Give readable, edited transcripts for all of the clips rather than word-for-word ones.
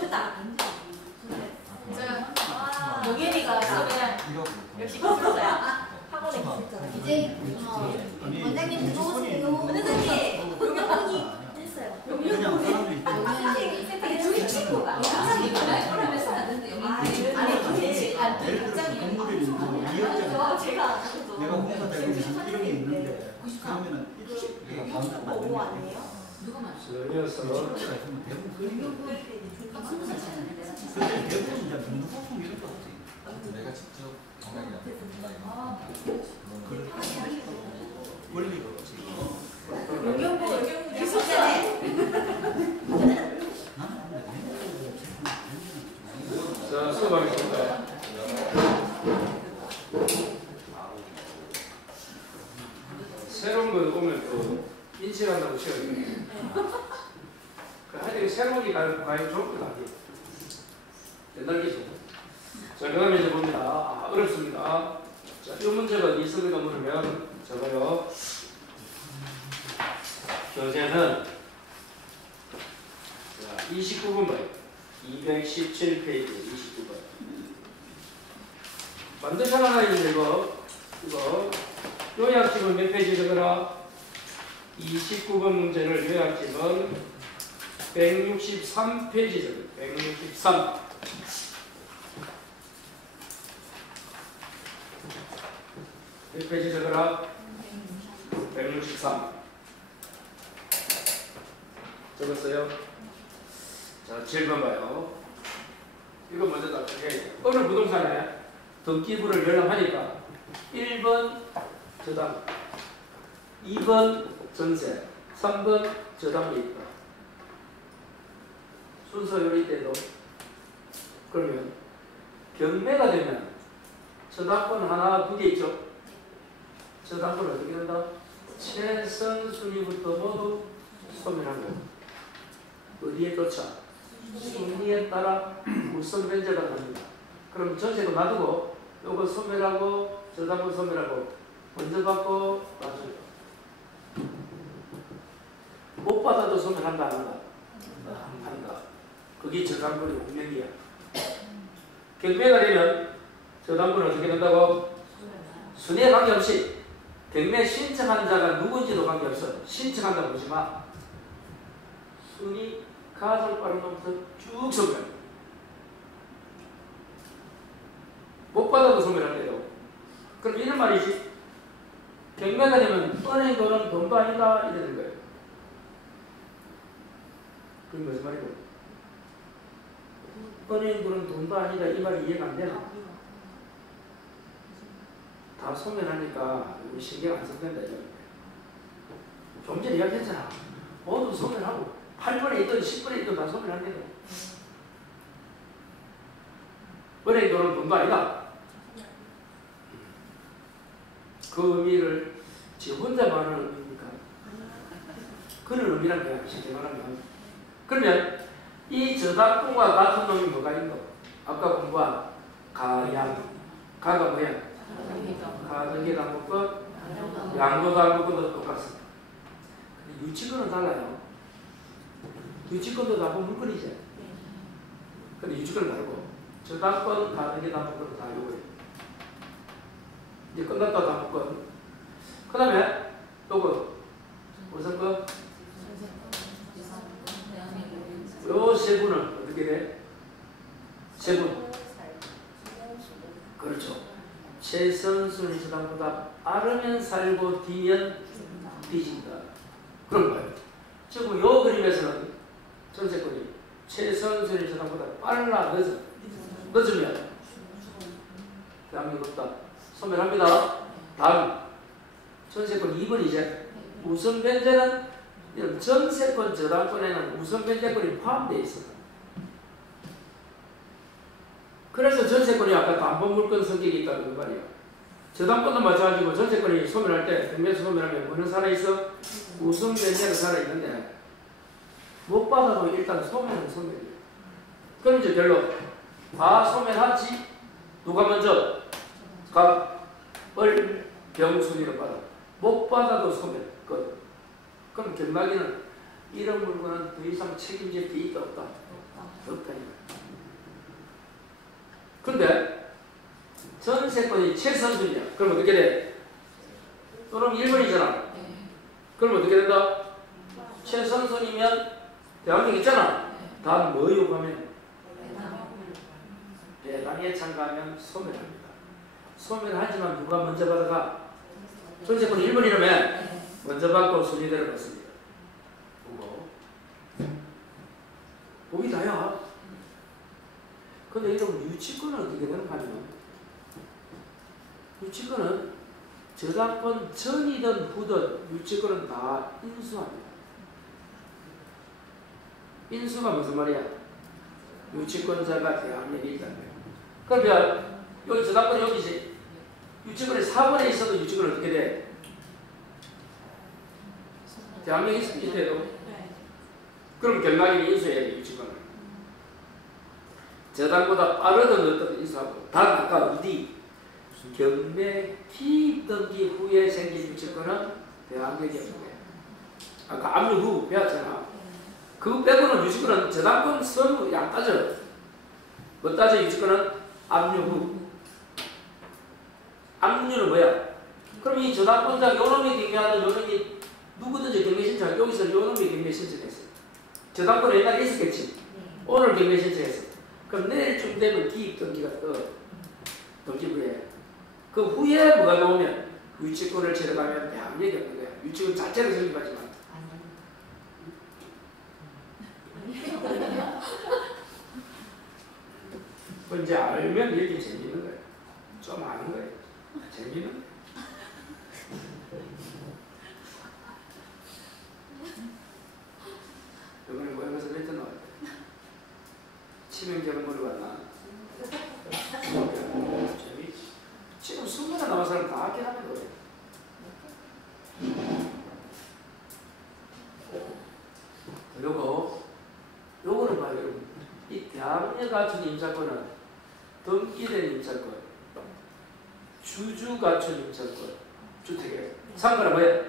됐다. 용현이가 그러면 역시 기술자야. 학원에 기술자. 이제 원장님 들어오세요. 원장님 용현이 됐어요. 용현이 저기 친구가 영상이 그러면서 하는데 용현이 아니 굉장히 제가 내가 공사되고 이름이 있는데 그러면은 오고 아니에요? 누가 그래서 근데 대부분 이제 공부 소통 이런 거 하지. 내가 직접 정강이한테 원리가 없지. 용현보 기술자네. 자, 수고하셨습니다. 새로운 걸 오면 또 인식한다고 시작해요. 하여튼 새로운 게 과연 좋을 것 같아요. 옛날 기술. 자, 그 다음에 이제 봅니다. 어렵습니다. 자, 이 문제가 이성에다 물으면 저거요. 교재는 29번 봐요. 217페이지 29번. 만드셔 하나 있는데 이거 요약집은 몇 페이지 적어라? 29번 문제를 요약집은 163페이지 적어요. 163. 몇 페이지 적어라? 163. 적었어요? 자, 7번 봐요. 이거 먼저 답변해. 어느 부동산에 등기부를 열람하니까 1번 저당, 2번 전세, 3번 저당이 있다. 순서 요리 때도 그러면 경매가 되면 저당권 하나, 두 개 있죠? 저당권 어떻게 된다? 최선 순위부터 모두 소멸하고 어디에 도착? 순위에 따라 우선 변제가 갑니다. 그럼 전세도 놔두고 요거 소멸하고 저당권 소멸하고 먼저 받고 나중에 못 받아도 소멸한다 안 한다? 한다. 그게 저당권의 운명이야. 경매가 되면 저당권은 어떻게 된다고? 순위에 관계없이 경매 신청한 자가 누군지도 관계없어. 신청한다고 보지 마. 순위 가장 빠른 놈부터 쭉 소멸. 못 받아도 소멸한대요. 그럼 이런 말이지. 경매가 되면 은행 돈은 돈도 아니다 이러는 거예요. 그게 무슨 말이고? 은행 돈은 돈도 아니다 이 말이 이해가 안 되나? 다 소멸하니까 우리 신경 안 쓴다 이거예요. 좀 전에 이야기했잖아. 모두 소멸하고 8번에 있든 10번에 있든 다 소멸한대요. 은행 돈은 돈도 아니다. 그 의미를 지 혼자 말하는 의미입니까? 그런 의미란 거야. 쉽게 말하면. 그러면 이 저당권과 같은 놈이 뭐가 있노? 아까 공부한 가양. 가가 뭐야? 가등기당국권, 양도당국권도 똑같습니다. 유치권은 달라요. 유치권도 다 물건이죠. 근데 유치권은 다르고 저당권, 가등기당국권은 다 요거예요. 이제 끝났다 당국권. 그 다음에 요거 무슨 거? 요 세 분은 어떻게 돼? 세 분. 그렇죠. 최선순위 저당보다 빠르면 살고 뒤면 뒤진다. 그런 거예요. 지금 요 그림에서는 전세권이 최선순위 저당보다 빨라 늦으면 대한민국 없다. 소멸합니다. 다음 전세권 2번이제 우선 변제는 전세권 저당권에는 우선 변제권이 포함되어 있습니다. 그래서 전세권이 아까 담보물권 성격이 있다는 그 말이야. 저당권도 마찬가지고 전세권이 소멸할 때 경매에서 소멸하면 뭐는 살아있어? 우선 변제는 살아있는데 못 받아도 일단 소멸은 소멸이야. 그럼 이제 결론 다 소멸하지 누가 먼저? 갑, 을, 병 순위로 받아. 못 받아도 소멸. 끝. 그럼 결말에는 이런 물건은 더 이상 책임질 게 있다 없다? 없다. 근데 전세권이 최선순위야. 그럼 어떻게 돼? 또는 1번이잖아. 그럼 어떻게 된다? 최선순위면 대한민국 있잖아. 다음 뭐 요구하면? 배당에 참가하면 소멸합니다. 소멸하지만 누가 먼저 받아가? 전세권 1번이라면 먼저 받고 순위대로 받습니다. 보고 보기 다야. 근데 이런 유치권은 어떻게 되는가 하면 유치권은 저작권 전이든 후든 유치권은 다 인수합니다. 인수가 무슨 말이야? 유치권자가 대항력이 있다는 거예요. 그러면 여기 저작권이 여기지. 유치권이 4번에 있어도 유치권은 어떻게 돼? 대항력이 있어도 그럼 결말이 인수해야 돼. 유치권을. 저당보다 빠르든 어떤 인수하고 단 아까 어디 경매 기입 등기 후에 생긴 유치권은 대항력이 없는 거야. 아까 압류 후 배웠잖아. 그 빼고는 유치권은 저당권 선후 양 따져. 뭐 따져 유치권은 압류 후. 압류는 뭐야? 그럼 이 저당권자 요놈이 경매하든 요놈이 누구든지 경매 신청 여기서 요놈이 경매 신청했어. 저당권은 옛날에 있었겠지. 오늘 경매 신청했어. 그럼 내일쯤 되면 기입 등기가 등기부에 그 후에 뭐가 나오면 유치권을 제로가면 대항력이 없는 거야. 유치권 자체를 성립하지만 이제 알면 이렇게 재밌는 거예요. 좀 아는 거예요. 재밌는 거예요. 이번에 모양에서 몇 점 나왔대? 치명적인 머리 왔나? 재밌지. 지금 20명 나온 사람 다 학교 하는 거예요. 요거는 봐요, 여러분. 이 대항력 갖춘 임차권은 등기된 임차권, 주주 갖춘 임차권, 주택에 상가는 뭐야?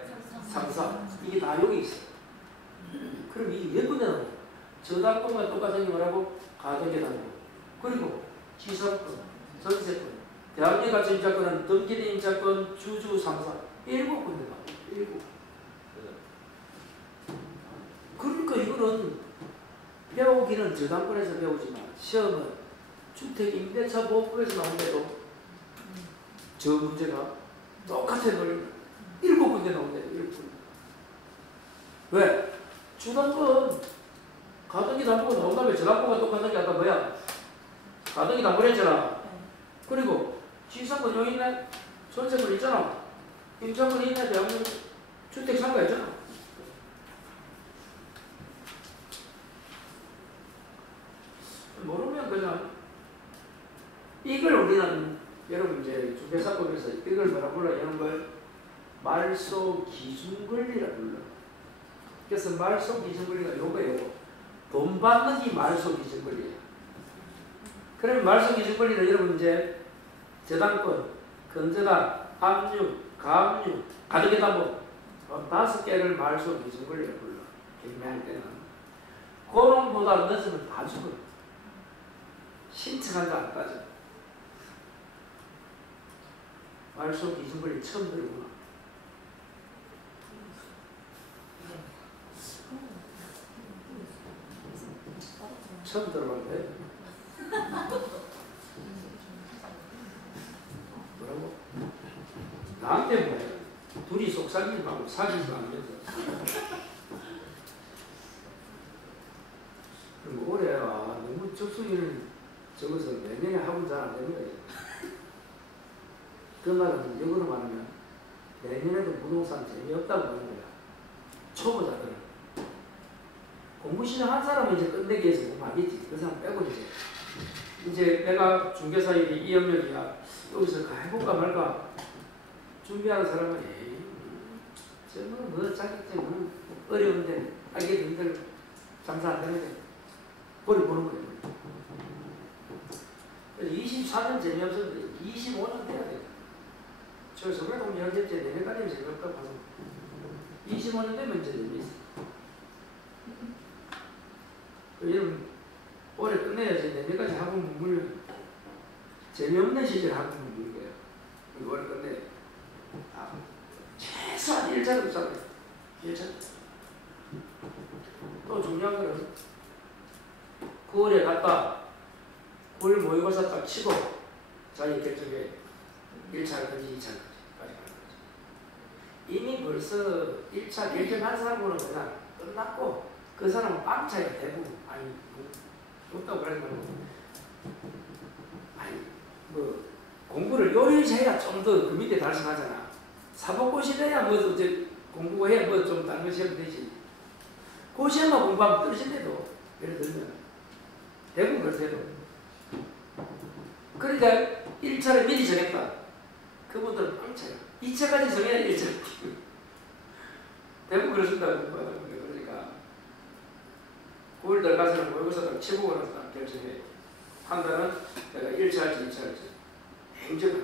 상사. 이게 다 여기 있어. 그럼 이게 몇 군데 나오냐? 저당권과 똑같은 게 뭐라고? 가등기당권. 그리고 지상권, 전세권, 대항력 갖춘 임차권은 등기된 임차권, 주주, 상사. 7군데 나와요. 7. 그러니까 이거는 배우기는 저당권에서 배우지만 시험은 주택임대차보호법에서 나오는데도 저 문제가 똑같은 논리 7군데 나온대요. 7군데. 왜? 주당권 가등기 담보가 나온 다음에 저당권과 똑같은 게 아까 뭐야? 가등기 담보를 했잖아. 그리고 지상권 여기 있네. 전세권 있잖아. 임차권 있네. 대학원 주택상가 있잖아. 모르면 그냥 이걸 우리는 여러분 이제 중개사법에서 이걸 뭐라 불러? 이런 걸 말소 기준 권리라 불러. 그래서 말소 기준 권리가 요거예요. 돈 받는 게 말소 기준 권리예요. 그러면 말소 기준 권리는 여러분 이제 저당권, 근저당, 압류, 가압류, 가등기담보 5개를 말소 기준 권리라 불러. 경매할 때는 그놈보다 늦으면 다 죽어요. 신청한다 안 따져. 말소 기준 권리 처음 들구나. 처음 들어봤는데 뭐라고? 나한테 뭐야? 둘이 속삭이고 사귀지도 않으면서 그럼 올해 너무 접수일 적어서 내년에 하고 잘 안 되는 거예요. 그 말은 역으로 말하면 내년에도 부동산 재미없다고 하는 거야. 초보자들은. 공부 시작한 사람은 이제 끝내기 위해서 공부하겠지. 그 사람 빼고 이제 내가 중개사일이 이 영역이야. 여기서 해볼까 말까 준비하는 사람은 에이 저는 뭐 자격증은 어려운데 알게 힘들 장사 안 되는데 버려보는 거예요. 24년 재미없었는데 25년 돼야 돼. 저 서울동 열겠지 내년까지는 재미없다고 봐서 25년 되면 이제 재미있어. 이런 올해 끝내야지. 내년까지 학원 문물 재미없는 시절 학원 문물 거예요. 이거 올해 끝내. 최소한 1차도 잡아요. 1차. 또 중요한 거는 9월에 갔다 9월 모의고사 딱 치고 자기 결정에 1차까지 2차까지 가는 거죠. 이미 벌써 1차 결정한 사람으로는 그냥 끝났고 그 사람은 빵차에 대부분 아니 없다고 그러지 말고 아니 뭐 공부를 요리 자기가 좀 더 그 밑에 달성하잖아. 사법고시 돼야 뭐 이제 공부해 뭐 좀 다른 거 시험 되지. 고시에만 공부하면 떨어진대도 예를 들면 대부분 그렇대도. 그러니까 1차를 미리 정했다. 그분들은 빵차야. 2차까지 정해야 1차. 대부분 그렇습니다. 그러니까 9월 들어가서는 모의고사를 치고 가서 딱 결정해. 한 달은 내가 1차 할지 2차 할지 행정을 해요.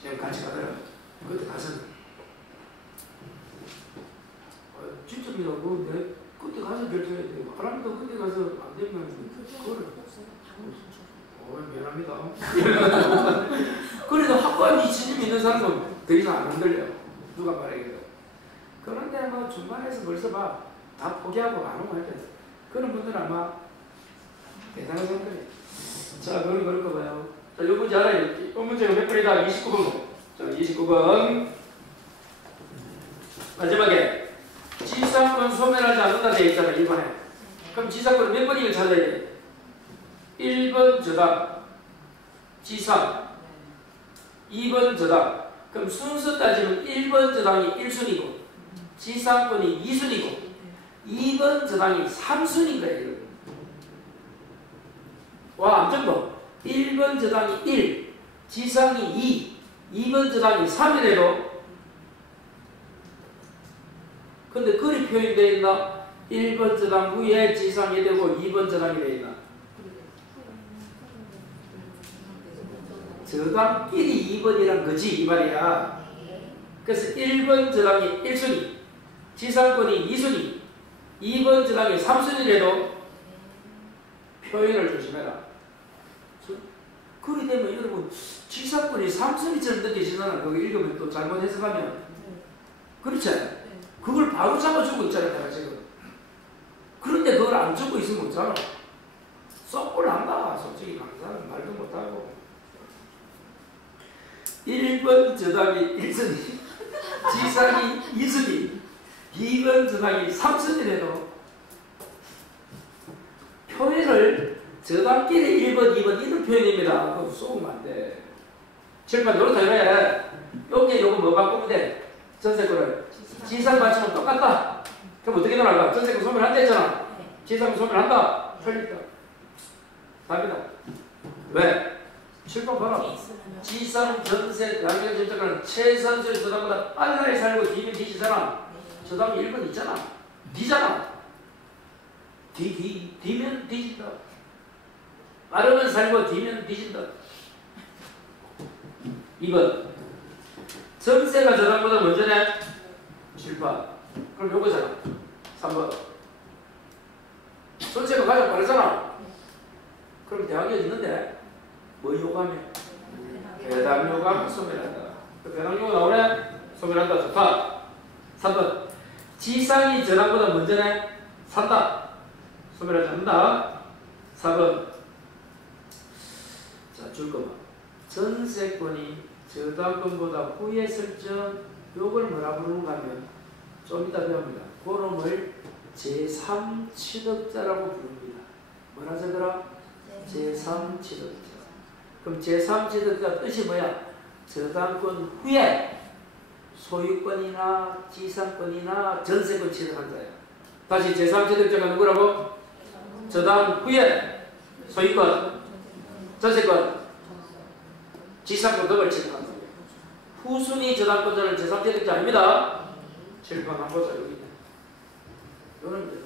지금 같이 가더라고. 그때 가서는 진짜 미안하고 내 그때 가서 결정해야 돼. 사람도 그때 가서 안 되면 그거를 미안합니다. 그래도 학과에 진심 있는 사람은 더 이상 안 흔들려. 누가 말해도. 그런데 뭐 중간에서 벌써 막 다 포기하고 안 오고 할 때 그런 분들은 아마 대단한 사람들이에요. 자, 그건 그럴 거 봐요. 자, 이 문제 알아요. 이 문제가 몇 번이다? 29번. 자, 29번. 마지막에 지상권 소멸하지 않는다 되어 있잖아요. 1번에. 그럼 지상권 몇 번이면 찾아야 돼? 1번 저당 지상 2번 저당. 그럼 순서 따지면 1번 저당이 1순위고 지상권이 2순위고 2번 저당이 3순위인 거예요. 와, 암정도 1번 저당이 1, 지상이 2, 2번 저당이 3이래도 근데 글이 표현되어 있나? 1번 저당 위에 지상이 되고 2번 저당이 되어 있나? 저당끼리 2번이란 거지 이 말이야. 그래서 1번 저당이 1순위, 지상권이 2순위, 2번 저당이 3순위라도 표현을 조심해라. 그리 되면 여러분 지상권이 3순위처럼 느껴지잖아. 거기 읽으면 또 잘못 해석하면. 그렇지? 그걸 바로 잡아주고 있잖아 내가 지금. 그런데 그걸 안 주고 있으면 못잖아. 썩골 난다. 솔직히 강사는 말도 못하고. 1번 저당이 1순위, 지상이 2순위, 2번 저당이 3순위라도 표현을 저당끼리 1번, 2번 이런 표현입니다. 그거 쏘면 안 돼. 칠판 요렇다 이래. 여기에 요거 뭐 바꾸면 돼? 전세권을 지상 맞추면 똑같다. 그럼 어떻게 나갈까? 전세권 소멸한다 했잖아. 지상 소멸한다. 틀렸다. 답이다. 왜? 7번 봐라. 지상 전세 양면 전세권은 최선수의 저당보다 빨리 살고 뒤면 뒤지잖아. 저당이 1번 있잖아. 뒤잖아. 뒤면 뒤진다. 빠르면 살고 뒤면 뒤진다. 2번. 전세가 저당보다 먼저네. 7번. 그럼 요거잖아. 3번. 전세가 가장 빠르잖아. 그럼 대학이 있는데 뭐 요구하면? 배당 요구하면 소멸한다. 배당 요구 나오네? 소멸한다. 좋다. 3번. 지상이 저당보다 먼저네. 산다. 소멸하지 않는다. 4번. 자, 줄 거만. 전세권이 저당권보다 후에 설정, 요걸 뭐라 부르는가 하면 좀 이따 배웁니다. 그놈을 제3취득자라고 부릅니다. 뭐라 적어라? 제3취득자. 그럼 제3취득자 뜻이 뭐야? 저당권 후에 소유권이나 지상권이나 전세권 취득한 자야. 다시 제3취득자가 누구라고? 저당 후에 소유권, 전세권, 지상권 등을 취득한 자야. 후순위 저당권자는 제3취득자 아닙니다. 7번 한번 보자. 여기 있네. 요런 데.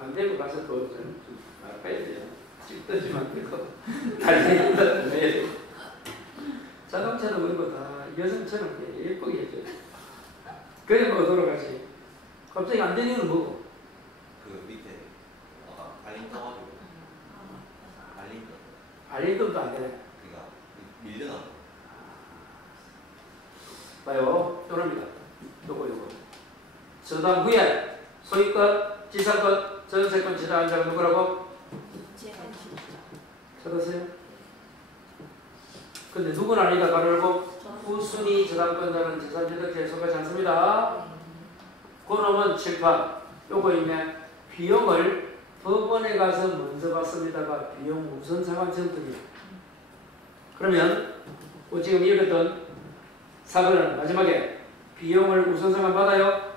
안 되고 가서 좀 빼야 돼요. 찍던지만 안 되고 달리기보다 해야 돼요. 자동차는 그런 거 다 여성처럼 예쁘게 해줘요. 그래 뭐 돌아가지. 갑자기 안 되는 건 뭐고? 그 밑에 알림 떠가지고 알림도 안 되네. 그러니까 밀려나. 봐요. 요겁니다. 요거. 저당 후에 소유권, 지상권, 전세권 지당한 자가 누구라고? 찾았어요? 근데 누구는 아니다 가르고 후순위 저당권자는 재산취득세에 속하지 않습니다. 그놈은 7, 8. 요거 있네. 비용을 법원에 가서 먼저 받습니다가 비용 우선 상환 정득이에요. 그러면 지금 읽었던 4번은 마지막에 비용을 우선 상환 받아요.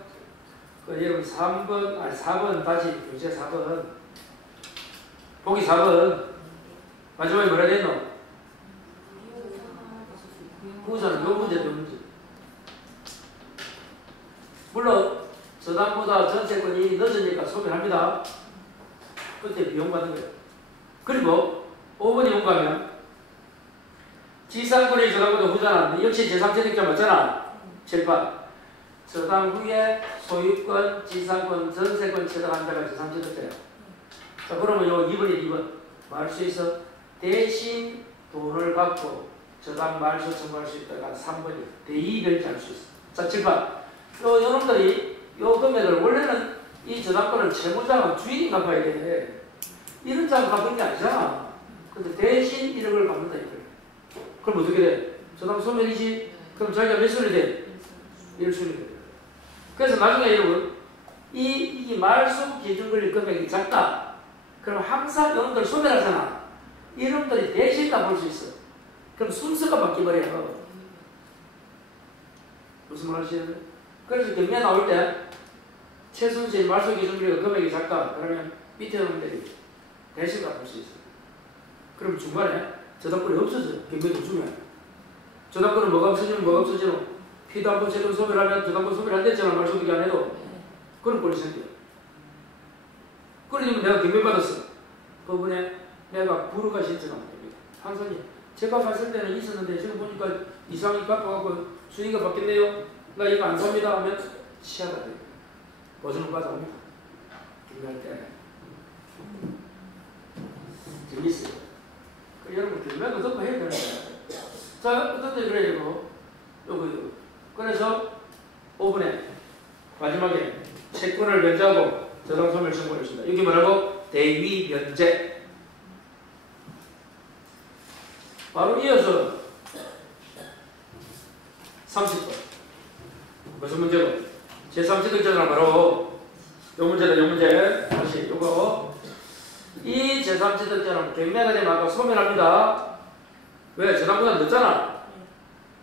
여러분 4번 다시 교재 4번 보기 4번 마지막에 뭐라 했노? 후자는 요 문제. 물론 저당보다 전세권이 늦으니까 소멸합니다. 그때 비용 받는 거예요. 그리고 5번이 뭔가 하면 지상권이 저당보다 후자는 역시 제3세력자 맞잖아. 7, 8. 저당 후에 소유권, 지상권, 전세권 취득한 자가 제3세력자예요. 자, 그러면 요 2번이 2번. 말수 있어. 대신 돈을 받고 저당 말소 청구할 수 있다가 3번이 대이별지 할 수 있어. 자, 7, 8. 여러분들이 요 금액을 원래는 이 저당권을 채무자가 주인이 갚아야 돼. 이런 자가 갚은 게 아니잖아. 근데 대신 1억을 갚는다 이거예요. 그럼 어떻게 돼? 저당 소멸이지? 그럼 자기가 몇 순위 돼? 1순위 돼. 그래서 나중에 여러분 이 말소 기준 권리 금액이 작다. 그럼 항상 여러분들 소멸하잖아. 이놈들이 대신 갚을 수 있어. 그럼 순서가 바뀌어버려요. 무슨 말 하시는? 그래서 경매 나올 때 최순실 말소 기준 권리가 금액이 작다. 그러면 밑에 놈들이 대신 갚을 수 있어. 그럼 중간에 저당권이 없어져. 경매도 주면. 저당권은 뭐가 없어지면 뭐가 없어지노? 피도 안 보채도 소멸하면 저당권 소멸 안 됐잖아. 말소득이 안 해도. 그런 꼴이 생겨. 그러니까 내가 경매 받았어. 법원에 내가 불허가 신청하면 됩니다. 판사님, 제가 봤을 때는 있었는데 지금 보니까 이상이 갚아갖고 수익가 바뀌었네요. 나 이거 안 삽니다 하면 시야가 돼요. 보증을 받아옵니다. 경매할 때. 재밌어요. 여러분 경매도 듣고 해야 되는 거야. 자, 어떤 데 그래요, 요거. 그래서 5분에 마지막에 채권을 변제하고 저당 소멸 청구를 했습니다. 여기 뭐라고? 대위 변제. 바로 이어서 30번. 무슨 문제고? 제3취득자가 바로 요 문제다, 요 문제. 다시 요거. 이 제3취득자는 경매가 되면 아까 소멸합니다. 왜? 저당보다 늦잖아.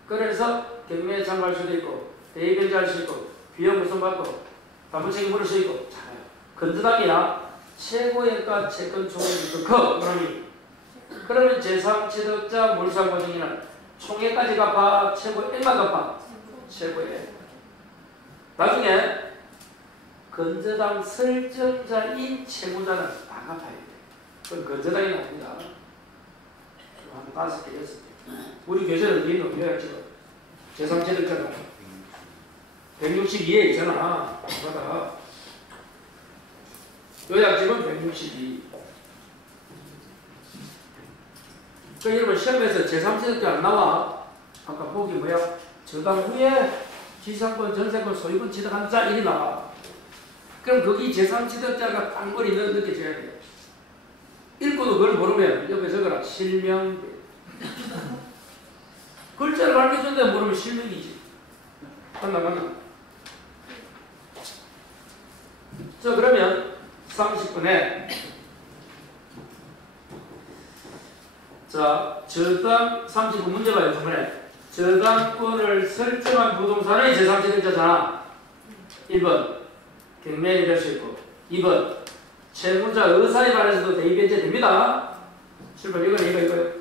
그래서 경매에 참가할 수도 있고 대위 변제할 수 있고 비용 우선받고 담보책임 물을 수 있고 잘 건저당이야 최고액과 채권 총액이 더 커. 그러면 제3취득자 물상보증인은 총액까지 갚아? 최고액만 갚아? 최고액. 나중에 건저당 설정자인 채무자는 다 갚아야 돼. 그건 건저당이 나옵니다. 한 5개, 6개. 우리 교재는 어디 있노? 지금 제3취득자가 162에 있잖아. 맞아. 요약집은 162. 그 여러분 시험에서 제3취득자 안 나와. 아까 보기 뭐야? 저당 후에 지상권, 전세권, 소유권 취득한 자 일이 나와. 그럼 거기 제3취득자가 땅벌이 느껴져야 돼. 읽고도 그걸 모르면 옆에 적어라. 실명. 글자를 가르쳐준데 모르면 실명이지. 맞나? 자, 그러면 30분에 자, 저당 39 문제 봐요. 저번에 저당권을 설정한 부동산의 제3취득자잖아. 1번 경매인이 될 수 있고 2번 채무자 의사에 반해서도 대입변제 됩니다. 7번 이거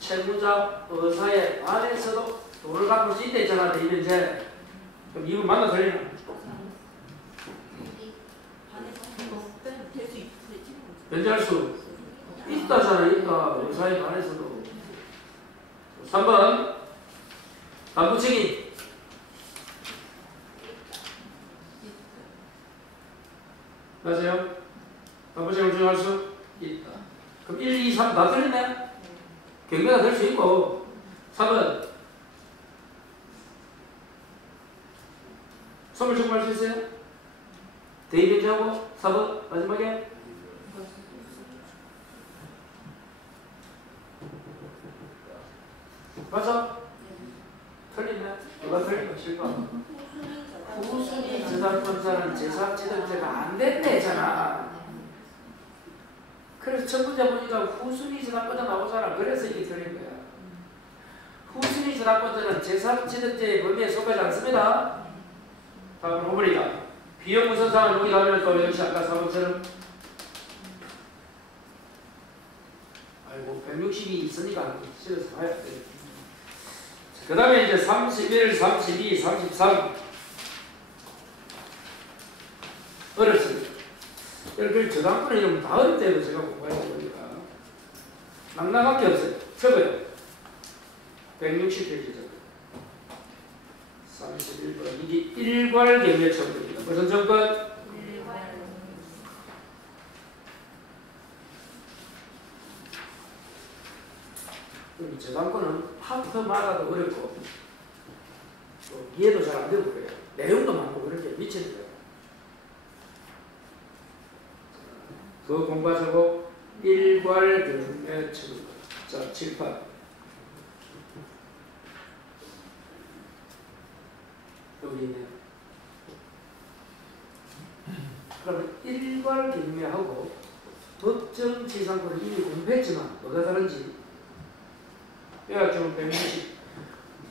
채무자 의사에 반해서도 돈을 갚을 수 있다 있잖아. 대입변제. 그럼 2번 맞나 틀리나? 변제할 수 있다잖아. 있다. 의사에 관해서도. 3번 반부치기. 맞아요? 반부치기를 주장할 수 있다. 그럼 1, 2, 3 다 틀리네? 경매가 될 수 있고. 3번 선물 청구할 수 있어요? 대의 변제하고. 4번 마지막에 맞아? 틀리네? 누가 틀린 거 실까? 후순위 저작권자는 제사지등자가 안 된대잖아. 그래서 첫 문제 보니까 후순위 저작권자 나오잖아. 그래서 이게 틀린 거야. 후순위 저작권자는 제사지등자의 범위에 속하지 않습니다. 다음으로 호불이다. 비용 우선상을 여기 하면 또 역시 아까 4번처럼 아이고 160이 있으니까 실어서 봐야 돼. 그 다음에 이제 31, 32, 33 어렵습니다. 여러분 저당권의 이름 다 어렵대요. 제가 공부해서 보니까 낭낭할 게 없어요. 적어요. 160페이지죠. 31번 이게 일괄 경매 청구입니다. 무슨 정권? 이 저당권은 파트마다도 어렵고 또 이해도 잘 안 되고 그래요. 내용도 많고 그런 게 미치는 거예요. 그거 공부하자고 일괄 경매 청구. 자, 7, 8 여기 있네요. 그러면 일괄 경매하고 법정 지상권을 이미 공부했지만 뭐가 다른지 요약적으로 160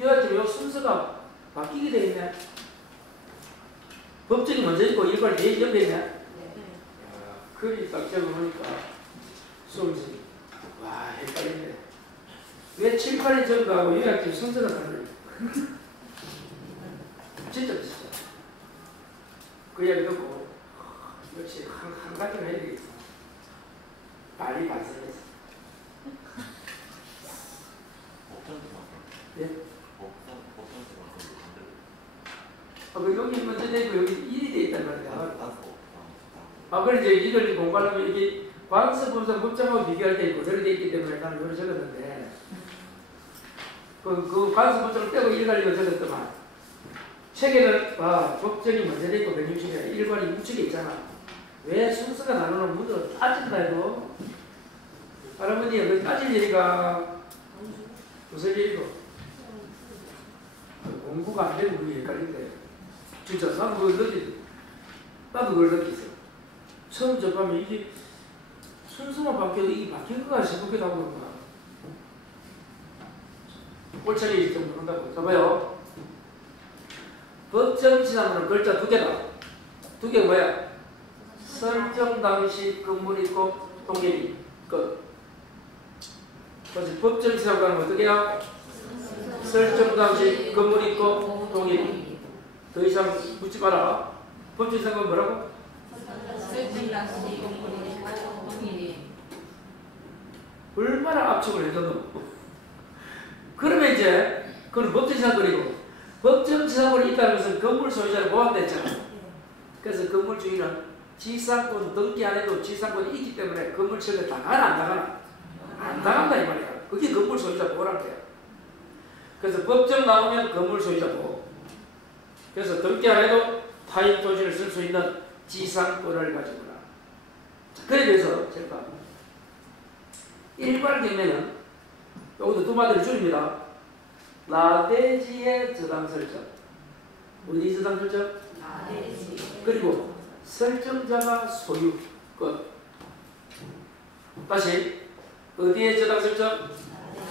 요약적으로 요 순서가 바뀌게 되어 있네. 법정이 먼저 있고 일괄 뒤에 옆에 있네. 글이 딱 적어보니까 수험생이 와 헷갈리네. 왜 7, 8이 적어가고 요약적으로 순서가 다르냐. 진짜 비슷해. 그 이야기 듣고 역시 한 가지를 해야 되겠다. 빨리 반성했어. 예? 그 여기 먼저 되고 여기 1이 돼 있단 말이야. 그래 이제 이걸 공부하려면 이게 관습분석 법정하고 비교할 때 고절이 돼 있기 때문에 나는 이걸 적었는데 그 관습분석을 떼고 일괄리고 적었더만 책에는 법정이 먼저 돼 있고 160이야. 일괄이 우측에 있잖아. 왜 순서가 다르는 문제를 따진다 해도 할아버지가 그 따질 일이가 무슨 일이고 공부가 안 되고 그게 헷갈린대. 진짜 나도 그걸 느꼈어. 처음 접하면 이게 순서만 바뀌어도 이게 바뀐 거가 싶기도 하고 그런가. 꼴차리 좀 그런다고. 잡아요. 법정 지상권은 글자 2개다. 2개 뭐야? 설정 당시 건물 있고 동일이 끝. 그래서 법정 지상권은 어떻게 해야? 설정 당시 건물 있고 동일이. 더 이상 묻지 마라. 법정 지상권 뭐라고? 설정 당시 건물 있고 동일이. 얼마나 압축을 해도 그러면 이제 그건 법정 지상권이고 법정 지상권이 있다는 것은 건물 소유자를 보호한댔잖아. 그래서 건물 주인은 지상권 등기 안 해도 지상권이 있기 때문에 건물 처리를 당하나 안 당하나? 안 당한다 이 말이야. 그게 건물 소유자 보호란 거야. 그래서 법정 나오면 건물 소유자 보호. 그래서 등기 안 해도 타인 토지를 쓸 수 있는 지상권을 가지구나. 그래 그래서 제가 일괄 경매는 여기도 두 마디를 줄입니다. 나대지의 저당 설정. 어디 저당 설정? 나대지. 그리고 설정자가 소유. 끝. 다시 어디에 저당 설정?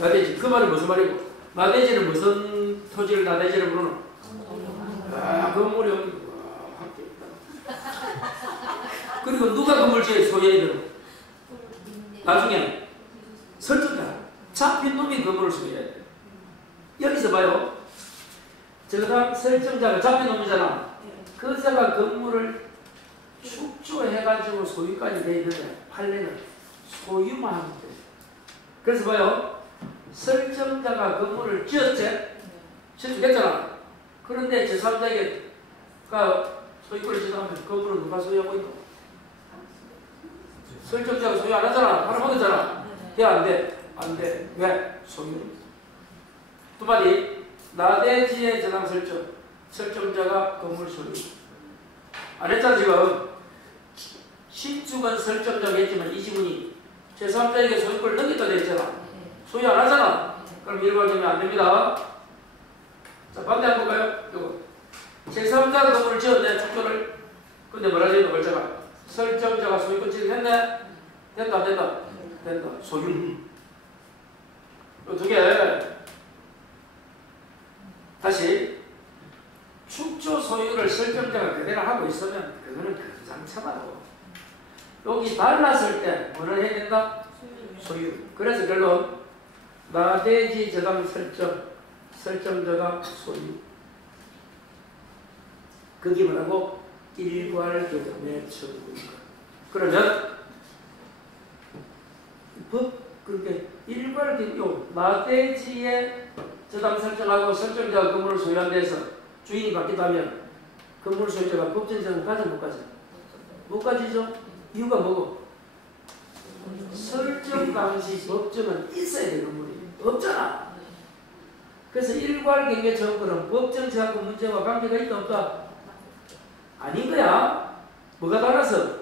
나대지. 그 말은 무슨 말이고? 나대지는 무슨 토지를 나대지를 부르는? 건물이 함께 있다. 그리고 누가 건물지에 소유해야 되는? 나중에 설정자. 잡힌 놈이 건물을 소유해야 돼. 여기서 봐요. 저당 설정자가 잡힌 놈이잖아. 그 자가 건물을 축조해가지고 소유까지 돼 있는데 판례는 소유만 하면 돼. 그래서 봐요. 설정자가 건물을 지었지? 지어주겠잖아. 그런데 제3자에게가 소유권을 지정하면 건물을 누가 소유하고 있노? 설정자가 소유 안 하잖아. 팔아먹었잖아. 돼, 안 돼? 안 돼. 왜? 소유. 두 마디. 나대지의 저당 설정. 설정자가 건물 소유. 안 했잖아, 지금. 신축은 설정자가 했지만 이 지분이 제3자에게 소유권을 넘겼다 돼 있잖아. 소유 안 하잖아. 그럼 일괄되면 안 됩니다. 자, 반대 한번 볼까요? 요거. 제3자가 건물을 지었네, 축조를. 근데 뭐라 지었노, 글자가? 설정자가 소유권 지정했네? 된다, 안 된다? 된다. 소유. 요 두 개. 다시. 축조 소유를 설정자가 그대로 하고 있으면 그거는 금상첨화로. 여기 달랐을 때 뭐를 해야 된다? 소유. 그래서 결론 나대지 저당 설정자가 소유. 그게 뭐라고? 일괄계정의 청구인가. 그러면 법 그렇게 일괄계정 나대지의 저당 설정하고 설정자가 건물을 소유한 데서 주인이 바뀌다면 건물 소유자가 법정지정을 가져 못 가져? 못 가지죠? 이유가 뭐고? 설정 당시 법정은 있어야 돼. 건물이 없잖아. 그래서 일괄경계 청구는 법정지하고 문제와 관계가 있다 없다? 아닌 거야. 뭐가 달라서?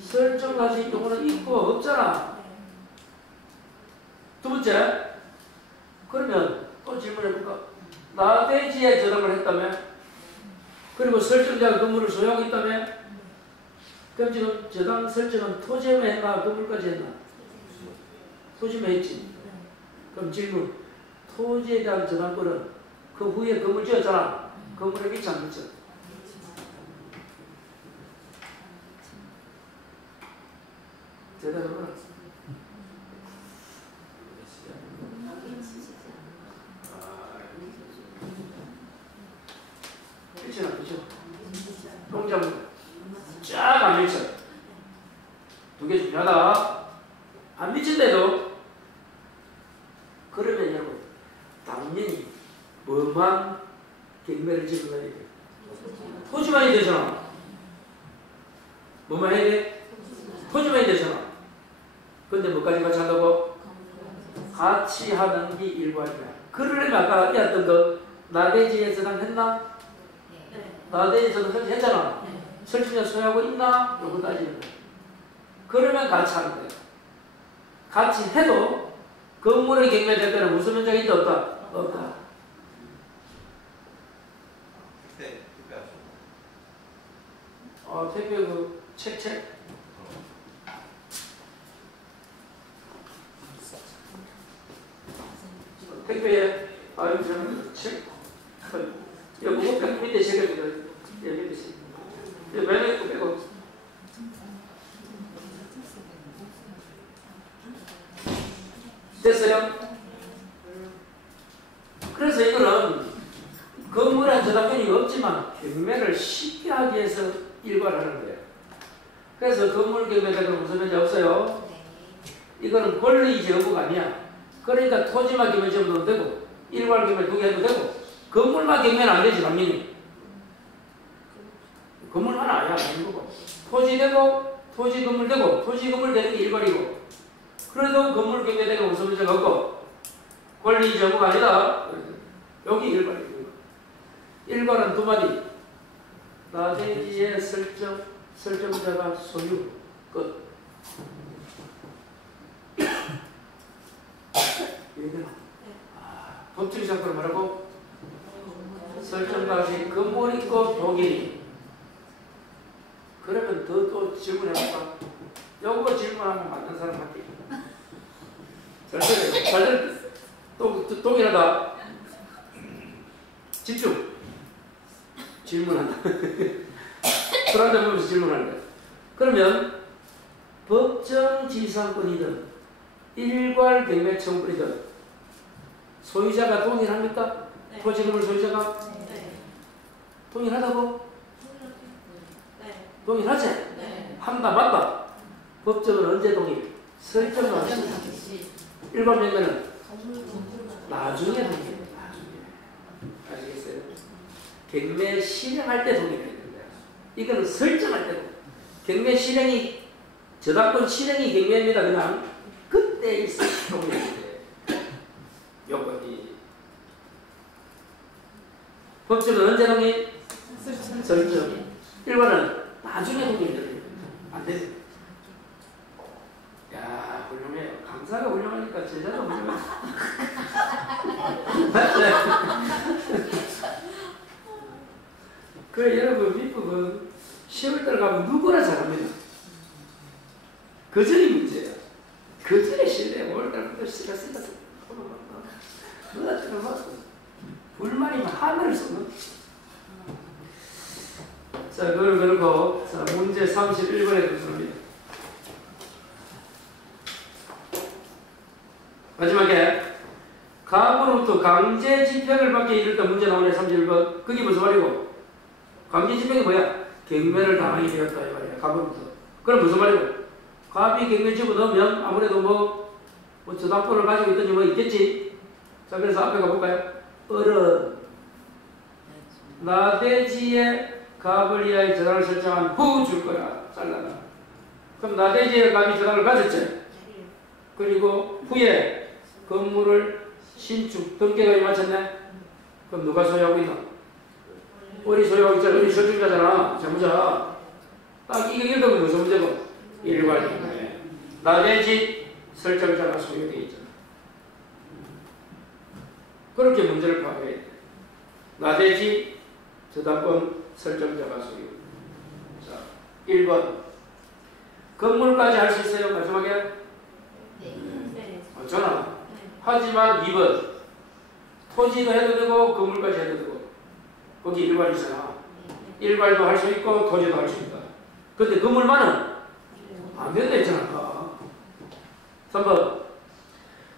설정 당시 경우는 있고 없잖아. 두 번째, 그러면 또 질문해볼까? 나대지에 저당을 했다며? 그리고 설정자가 건물을 소유하고 있다며? 그럼 지금 저당 설정은 토지만 했나? 건물까지 했나? 토지만 했지. 그럼 질문. 토지에 대한 저당권은 그 후에 건물 지었잖아. 건물에 있지 않겠죠? 대답해보라. 그렇지 않겠죠? 동작은 쫙 안 미쳐. 두 개 중요하다. 안 미친데도 그러면 여러분 당연히 뭐만 경매를 지불해야 돼? 토지만 해야 되잖아. 뭐만 해야 돼? 토지만 해야 되잖아. 근데 뭐까지 같이 한다고? 같이 하는 게 일괄이야. 그러려면 아까 얘기했던 거 나대지에 저당했나? 나대지에 저당 설치했잖아. 설치자 소유하고 있나? 요거 따지는 거야. 그러면 같이 하는 거야. 같이 해도 건물의 경매될 때는 무슨 면적이 있다 없다? 없다. 그때 투표하시고. 택배 그 책. 택배에 여기 저는 책. 이거 무겁다. 밑에 새겨주다. 밑에 새. 이거 매매 거 빼고. 됐어요? 그래서 이거는 건물에 저당권이 없지만 경매를 쉽게 하기 위해서 일괄하는 거예요. 그래서 건물 경매자는 무슨 문제 없어요? 이거는 권리 제어구가 아니야. 그러니까 토지만 경매 지어도 되고 일괄 경매 두 개 해도 되고 건물만 경매는 안 되지 당연히. 건물만 아니야 아닌 거고 토지 되고 토지 건물 되고 토지 건물 되는 게 일괄이고 그래도 건물 경매되고 무슨 문제가 없고 권리 제어구가 아니다. 여기 일괄이고 일괄은 두 마디. 나대지의 설정자가 소유 끝. 법적 사건을 말하고 설정자시 건물 있고 독일이. 그러면 더 또 질문해볼까? 요거 질문하면 맞는 사람 할게. 잘 또 독일하다. 집중. 질문한다. 불안정 보면서 질문한다. 그러면 법정지상권이든 일괄 경매 청구이든 소유자가 동일합니까? 네. 토지건물 소유자가? 네. 동일하다고? 네. 동일하지? 네. 한다 맞다. 법정은 언제 동일? 설정은 일반 명매는 나중에 동일해. 나중에. 아시겠어요? 경매 실행할 때 동일해야 된다. 이거는 설정할 때도. 경매 실행이 저당권 실행이 경매입니다. 그냥 그때 있을 동일해야 돼. 요건이. 법정은 언제 동일? 설정. 일반은 나중에 동일해. 안 돼. 야, 훌륭해요. 강사가 훌륭하니까 제자도 훌륭해. 그 여러분 미국은 10월달 가면 누구나 잘합니다. 그 전이 문제야. 그 전에 실내 5월달부터 시작했으니까 누가 들어봤어. 불만이면 하늘을 쏘는. 자, 그걸 그렇고, 자, 문제 31번에 도전합니다. 마지막에, 가구로부터 강제 집행을 받게 이를 때 문제 나오네, 31번. 그게 무슨 말이고? 강제 집행이 뭐야? 경매를 당하게 되었다, 이 말이야, 가구로부터. 그럼 무슨 말이고? 갑이 경매 집어넣으면 아무래도 뭐 저당권을 가지고 있든지 뭐 있겠지? 자, 그래서 앞에 가볼까요? 어른. 나대지에 갑을 위하여 저당을 설정한 후 줄 거야. 잘라라. 그럼 나대지에 갑이 저당을 가졌지? 그리고 후에 건물을 신축, 등기까지 마쳤네? 그럼 누가 소유하고 있나? 우리 소유하고 있잖아. 우리 설정자잖아. 재무자. 딱 이거 읽으면 무슨 문제고? 일괄. 나대지 설정자가 소유되어 있잖아. 그렇게 문제를 파악해야 돼. 나대지 저당권 설정자가 소유. 자, 1번. 건물까지 할 수 있어요? 마지막에? 네. 전화. 하지만 2번. 토지도 해도 되고, 건물까지 해도 되고. 거기 일괄이잖아. 일괄도 할 수 있고, 토지도 할 수 있다. 근데 건물만은 안 된다 했잖아. 3번.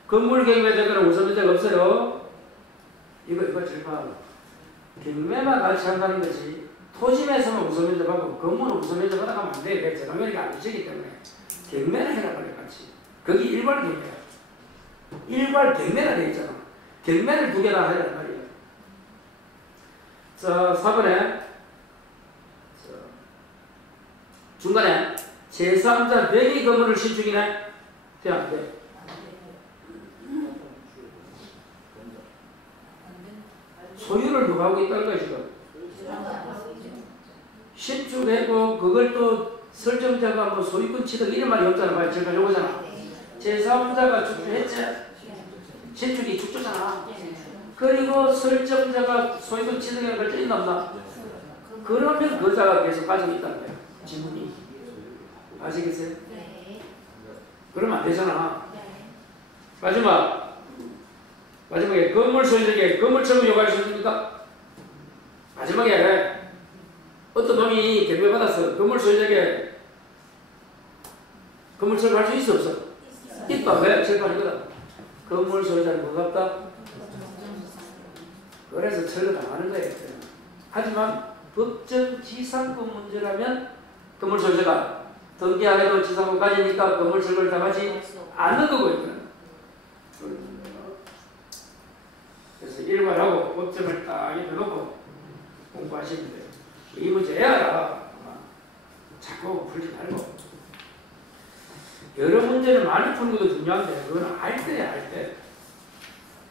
건물 경매대가는 우선면제가 없어요. 이거 잘 봐. 경매만 같이 한다는 거지. 토지매수만 우선면제 받고 건물은 우선면제 받아가면 안 돼. 왜? 저당면이 안 되기 때문에. 경매를 해라 빨리 같이. 거기 일괄 경매야. 일괄 경매가 돼 있잖아. 경매를 두 개나 해라 말이야. 자, 4번에 중간에 제3자 명의 건물을 신축이네. 돼, 안 돼? 소유를 누가 하고 있다는 거야, 지금? 신축했고, 그걸 또 설정자가 뭐 소유권 취득 이런 말이 없잖아. 말이 제가 요거잖아. 제3자가 축조했지? 신축이 축조잖아. 그리고 설정자가 소유권 취득에 걸쳐 있나 없나? 그러면 그 자가 계속 가지고 있다는 거야. 지문이. 아시겠어요? 네. 그러면 안 되잖아. 마지막에 건물 소유자에게 건물 처분 요구할 수 있습니까? 마지막에 어떤 놈이 경매받아서 건물 소유자에게 건물 철거할 수 있어 없어? 있다. 왜? 철거하는 거다. 건물 소유자는 뭐가 없다? 그래서 철거 당하는 거예요. 하지만 법정 지상권 문제라면 건물 소유자가 등기 안 해도 지상권 가지니까 건물 철거를 당하지 않는 거고요. 그래서 일괄하고 법정을 딱 옆에 놓고 공부하시면 돼요. 이 문제 해야 자꾸 풀지 말고. 여러 문제를 많이 푸는 것도 중요한데 그건 알 때야, 알 때.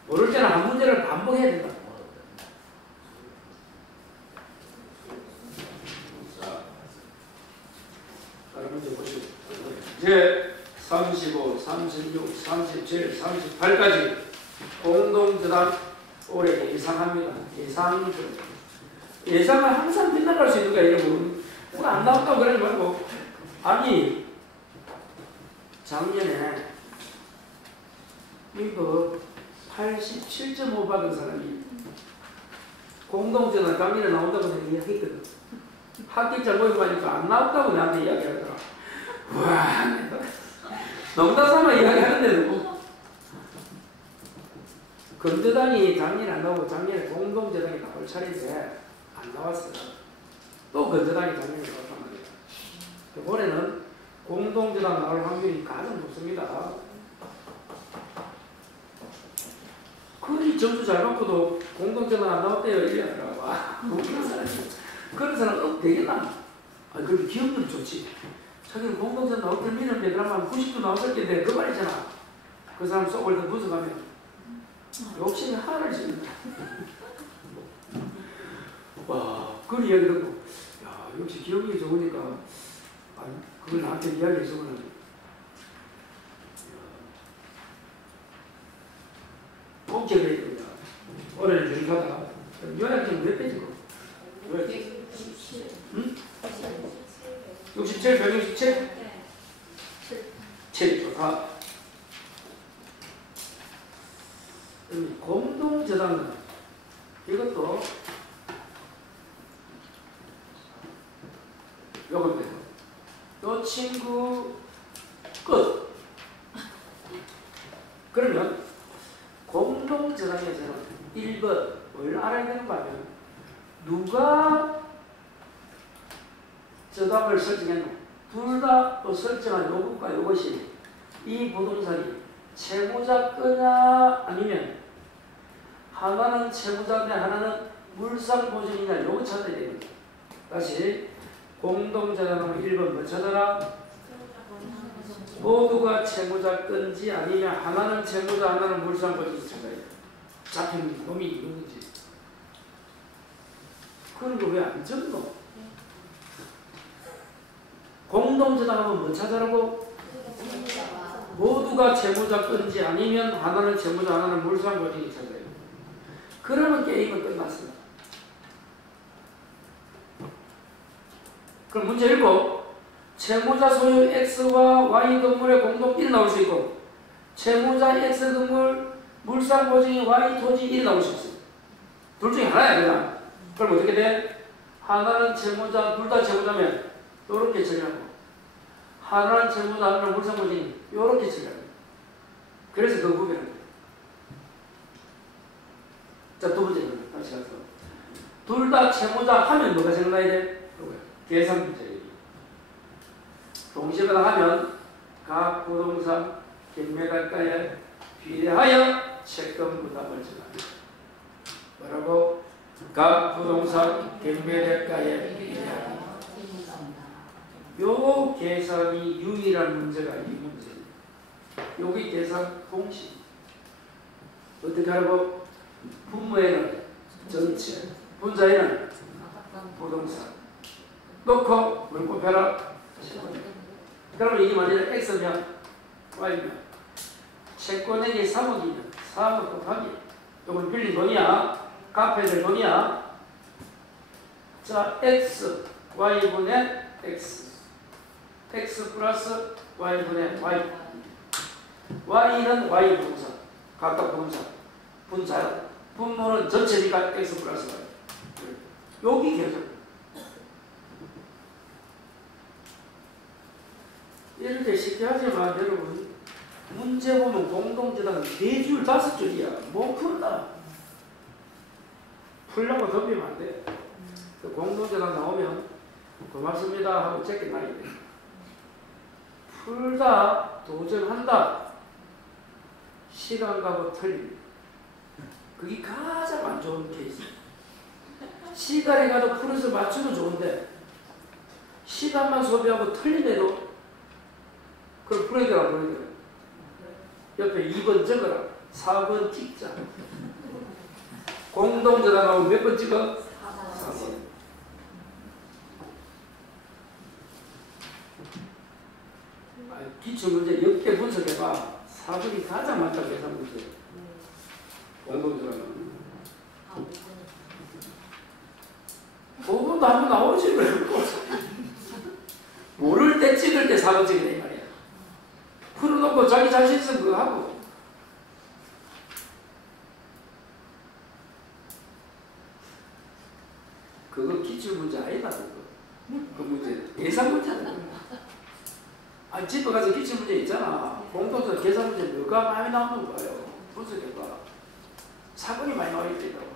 모를 때는 한 문제를 반복해야 된다. 다른 문제 보시고 이제 35, 36, 37, 38까지 공동저당 올해 예상합니다. 예상은 항상 빗나갈 수 있는 거야, 여러분. 안 나왔다고 그러지 말고. 아니, 작년에 이거 87.5 받은 사람이 공동저당 강의에 나온다고 내가 이야기했거든. 학기자 모임하니까 안 나왔다고 나한테 이야기하더라. 와, 농담삼아 이야기하는데도 검저당이 작년에 안 나오고 작년에 공동저당이 나올 차례인데 안 나왔어요. 또 검저당이 작년에 나왔단 말이야. 올해는 공동저당 나올 확률이 가장 높습니다. 그리 점수 잘 받고도 공동저당 안 나왔대요. 1년이라고. 그런 사람 되겠나? 그럼 기업들은 좋지. 자기는 공동저당 나올 때 미는데 그러면 90도 나왔을 텐데 그 말이잖아. 그 사람 속을 더 분석하면 욕심이 하나를 지는다. 와, 그런 이야기 듣고 야, 역시 기억력이 좋으니까 그걸 나한테 이야기해주고는 꼭 기억해야 됩니다. 올해는 이렇게 하다가 요약점 몇 페이지고? 167. 응? 67, 167? 네. 7, 좋다. 공동저당은 이것도 요겁니다. 요 친구 끝. 그러면 공동저당에서는 1번 뭘 알아야 되는 거 하면 누가 저당을 설정했노? 둘 다 또 설정한 요것과 요것이 이 부동산이 채무자 거냐 아니면 하나는 채무자인데 하나는 물상보증이냐 요거 찾아야 됩니다. 다시 공동저당은 1번 뭐 찾아라? 모두가 채무자 건지 아니면 하나는 채무자 하나는 물상보증이 찾아야 돼. 잡힌 놈이 있는지. 그런 거 왜 안 적노? 공동저당하면 뭐 찾아라고? 모두가 채무자 건지 아니면 하나는 채무자 하나는 물상보증이 찾아야 돼. 그러면 게임은 끝났습니다. 그럼 문제 읽고 채무자 소유 X와 Y 건물의 공동 1이 나올 수 있고 채무자 X 건물 물상보증이 Y 토지 1이 나올 수 있어요. 둘 중에 하나야 그냥. 그럼 어떻게 돼? 하나는 채무자 둘 다 채무자면 요렇게 처리하고 하나는 채무자 하나는 물상보증이 요렇게 처리하고 그래서 그 구별은 돼요. 자, 두 번째는 다시 가서 둘 다 채무자 하면 뭐가 생각나야 돼? 계산 문제. 동시에다 하면 각 부동산 경매단가에 비례하여 채권 부담을 정한다. 뭐라고? 각 부동산 경매대가에 비례하여. 요 계산이 유일한 문제가 이 문제입니다. 여기 계산 공식. 어떻게 하라고? 분모에는 전체, 분자에는 부동산. 놓고 물고 펴라. 그러면 이게 만약에 X면 Y면 채권액이 3억이면 3억 곱하기 이건 빌린 돈이야. 갚아야 돈이야. 자, X, Y분의 X X 플러스 Y분의 Y Y는 Y 부동산 각각 부동산 분자야. 분모는 전체니까 X 플러스 Y 여기 계속 이럴 때 쉽게 하지만 여러분 문제 보면 공동저당은 4줄 5줄이야. 못 푼다. 풀려고 덤비면 안 돼. 공동저당 나오면 고맙습니다 하고 제껴놔야 돼. 풀다 도전한다. 시간 가고 틀립니다. 그게 가장 안 좋은 케이스. 시간이 가도 풀어서 맞추면 좋은데 시간만 소비하고 틀림에도 그걸 풀어야 되라. 옆에 2번 적어라. 4번 찍자. 공동저당하고 몇 번 찍어? 4번. 기출문제 역대 분석해봐. 4번이 가장 많다고 계산 문제. 공동저당은. 5번도 한번 나오지 말고. 모를 때 찍을 때 4번 찍으래 이 말이야. 풀어놓고 자기 자신 있으면 그거 하고. 그거 기출문제 아니다 그거. 그 문제 예상 문제다. 집에 가서 기출문제 있잖아. 공동저당 계산 문제 뭐가 많이 나오는 거예요. 분석해봐. 사건이 많이 나와 있다고.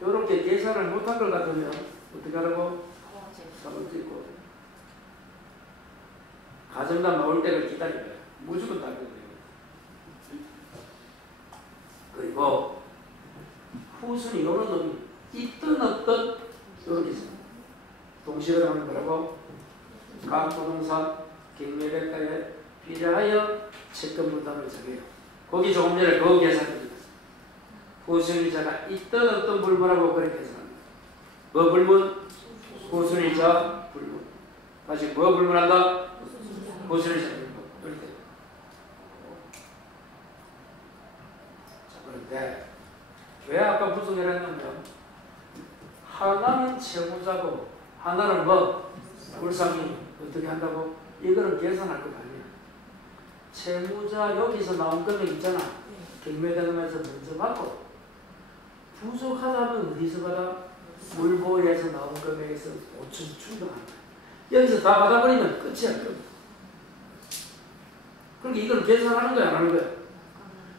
이렇게 계산을 못한 것 같으면 어떻게 하라고? 어, 제. 4번 찍고 가정당 나올 때를 기다려요. 무조건 다 그래요. 그리고 후순위 이런 놈이 있든 없든 이렇게 있어요. 동시에 하면 뭐라고? 각 부동산 경매대가에 비례하여 채권 부담을 정해요. 거기 조금 전에 그 계산입니다. 후순위자가 있든 없든 불문하고 그렇게 계산합니다. 뭐 불문? 후순위자 불문. 다시 뭐 불문한다? 후순위자 불문. 이렇게. 자, 그런데 왜 아까 구성을 했냐면 하나는 채무자고 하나는 뭐? 불상이 어떻게 한다고? 이거는 계산할 것 아니야. 채무자 여기서 나온 금액 있잖아. 경매대금에서 먼저 받고 부족하다면 어디서 받아? 물보에서 나온 금액에서 5천 충당한다. 여기서 다 받아버리면 끝이야. 끝. 그러니까 이걸 계산하는 거야, 안 하는 거야?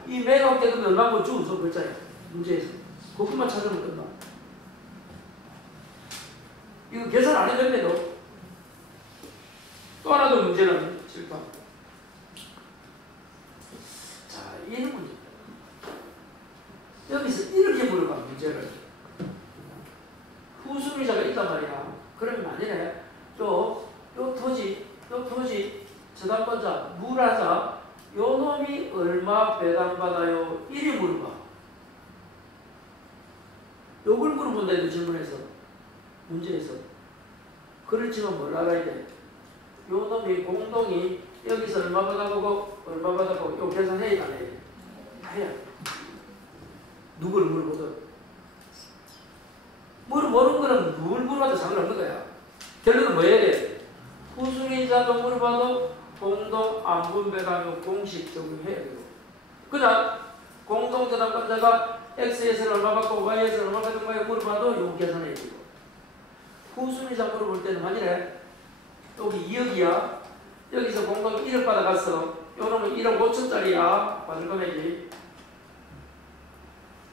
이 매각 대금이 얼마고 주어서 글자야. 문제에서. 그것만 찾으면 끝나. 이거 계산 안 해도 또 하나 더 문제는 질투. 자, 이런 문제. 여기서 이렇게 물어봐, 문제를. 후순위자가 있단 말이야. 그러면 만약에 요 토지, 저당권자, 물하자, 요 놈이 얼마 배당받아요? 이리 물어봐. 요걸 물어본다, 이 질문에서. 문제에서. 그렇지만 뭘 알아야 돼? 요 놈이 공동이 여기서 얼마 받아보고, 얼마 받아보고, 요 계산해야 안 해? 해야. 누구를 물어보든. 물어보는 거는 누굴 물어봐도 상관없는 거야. 결론은 뭐 해야 돼? 후순위자도 물어봐도 공동 안분배당의 공식 적용해야 되고. 그냥 공동저당권자가 X에서 얼마 받고 Y에서 얼마 받은 거에 물어봐도 요 계산해야 되고. 후순위자 물어볼 때는 만일에 여기 2억이야. 여기서 공동이 1억 받아갔어. 요 놈은 1억 5천짜리야. 받을 금액이.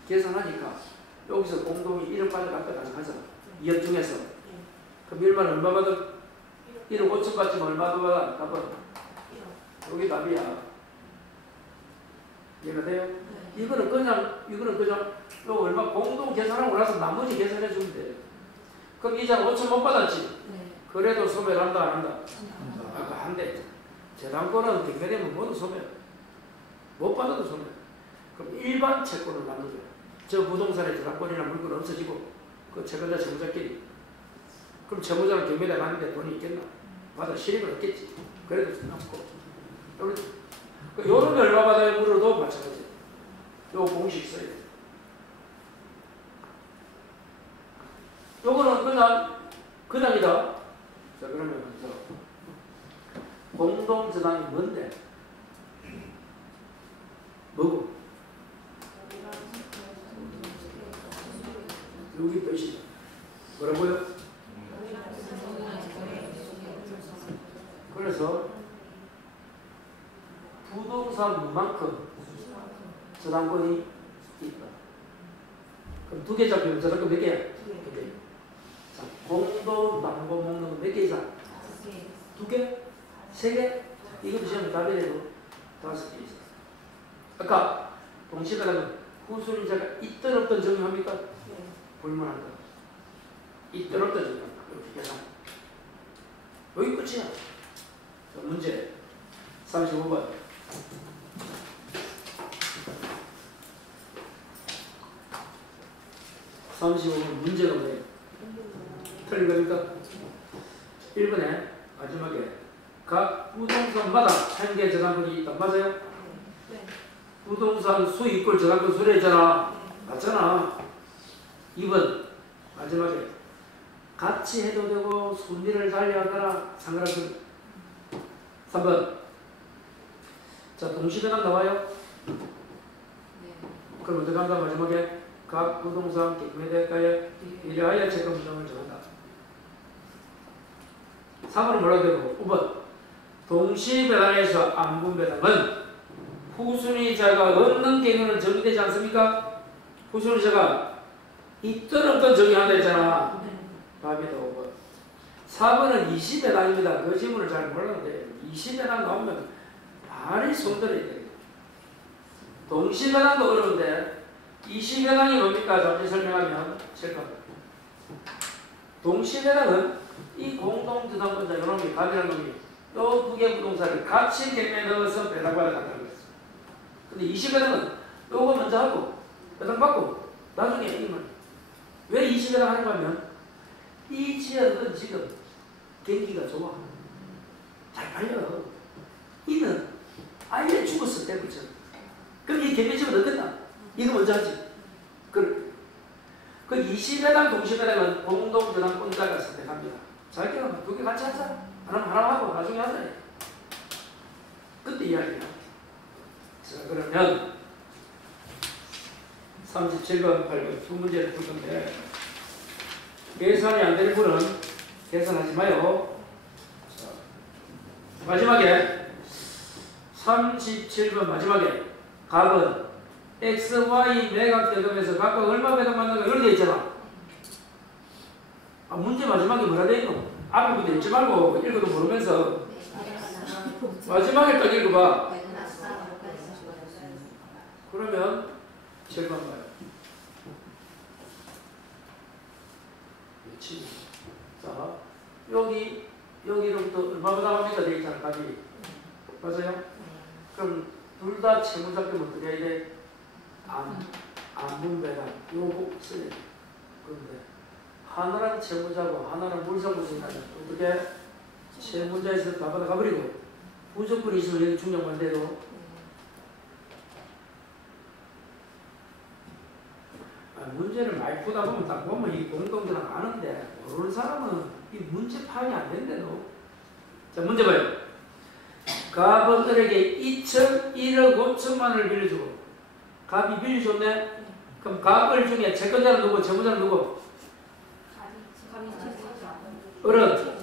계산하니까 여기서 공동이 1억 받아갔다 가져가자. 2억 중에서. 그럼 1만 얼마 받아? 1억 5천 받지만 얼마 더 받아? 답은? 여기 답이야. 이해가 돼요? 이거는 그냥 요 얼마 공동 계산하고 나서 나머지 계산해 주면 돼. 그럼 이자는 5천 못 받았지? 그래도 소멸 한다 안 한다? 아까 한대. 재단권은 경매되면 모두 소멸. 못 받아도 소멸. 그럼 일반 채권을 만든 거야. 저 부동산의 재단권이나 물건 없어지고 그 채권자 채무자끼리. 그럼 채무자는 경매대 가는데 돈이 있겠나? 받아 실익은 없겠지. 그래도 남고. 요놈이 얼마 받아야 물어도 마찬가지. 요 공식 써야 돼. 요거는 그냥이다. 자, 그러면 먼저 공동저당이 뭔데? 뭐고? 여기 몇이다? 뭐라고요? 그래서 부동산만큼 저당권이 있다. 그럼 2개 잡히면 저당권 몇 개야? 2개. 자, 공동 담보 먹는 거 몇 개 이상? 2개? 3개? 이것도 시험에 답이래도 5개 이상. 아까 동시배당은 후순위자가 있든 없든 적용합니까? 불문한다. 있든 없든 적용한다. 이렇게 계산. 여기 끝이야. 자, 문제 35번. 35번 문제가 뭐예요? 틀린 겁니까? 1번에 마지막에 각 부동산마다 한 개 저당권이 있다. 맞아요? 네. 부동산 수익권 저당권 수료했잖아. 맞잖아. 2번 마지막에 같이 해도 되고 손리를 달리하거나 상관없습니다. 3번 자 동시배당 나와요? 그럼 어떻게 한다? 마지막에 각 부동산 경매대가에 비례하여 채권 부담을 정한다. 3번은 뭐라고 되고 5번 동시배당에서 안분배당은 후순위자가 없는 경우는 적용되지 않습니까? 후순위자가 있든 없든 적용한다 했잖아. 답이 나오고 4번은 20회당입니다. 그 지문을 잘 몰랐는데 20회당 나오면 많이 손들어야 돼요. 동시회당도 어려운데 20회당이 뭡니까? 잠시 설명하면 잠깐. 동시회당은 이 공동주담권자 요놈이 갑이라는 놈이 요 두 개 부동산을 같이 갱매에 넣어서 배당받아 간다는 거였어. 근데 20회당은 요거 먼저 하고 배당받고 나중에 이만. 왜 20회당 하는 거냐면 이 지역은 지금 경기가 좋아. 잘 팔려. 이는 아예 죽었을 때 그죠. 그럼 이 개미집은 어땠나? 이거 먼저 하지. 그 20회당 동시회당은 공동주담권자가 선택합니다. 자기가 두 개 같이 하자. 하나는 하나 하고 나중에 하자. 그때 이야기야. 자, 그러면 37번, 8번 두 문제를 풀 건데 계산이 안 되는 분은 계산하지 마요. 자, 마지막에 37번 마지막에 값은 x, y 매각대금에서 각각 얼마 배당받는가 이런 데 있잖아. 문제 마지막에 뭐라 돼 있노? 앞에 문제 읽지 말고 읽어도 모르면서 마지막에 딱 읽어봐. 그러면 7번 봐요. 그렇지. 자, 여기로부터 얼마 배당합니까? 돼 있잖아, 값이. 맞아요? 그럼 둘 다 채무자금 어떻게 해야 돼? 안분배당. 요거 쓰야 돼. 그런데 하나는 채무자고 하나는 물상부수니까 어떻게 채무자에서 다 받아가버리고 부족분이 있으면 여기 중요한 대로 문제를 많이 푸다 보면 딱 보면 이 공동들은 아는데 모르는 사람은 이 문제 파악이 안 된대요. 자, 문제 봐요. 갑은들에게 1억 5천만 원을 빌려주고 갑이 빌려줬네? 그럼 갑을 중에 채권자는 누구? 채무자는 누구? 어른,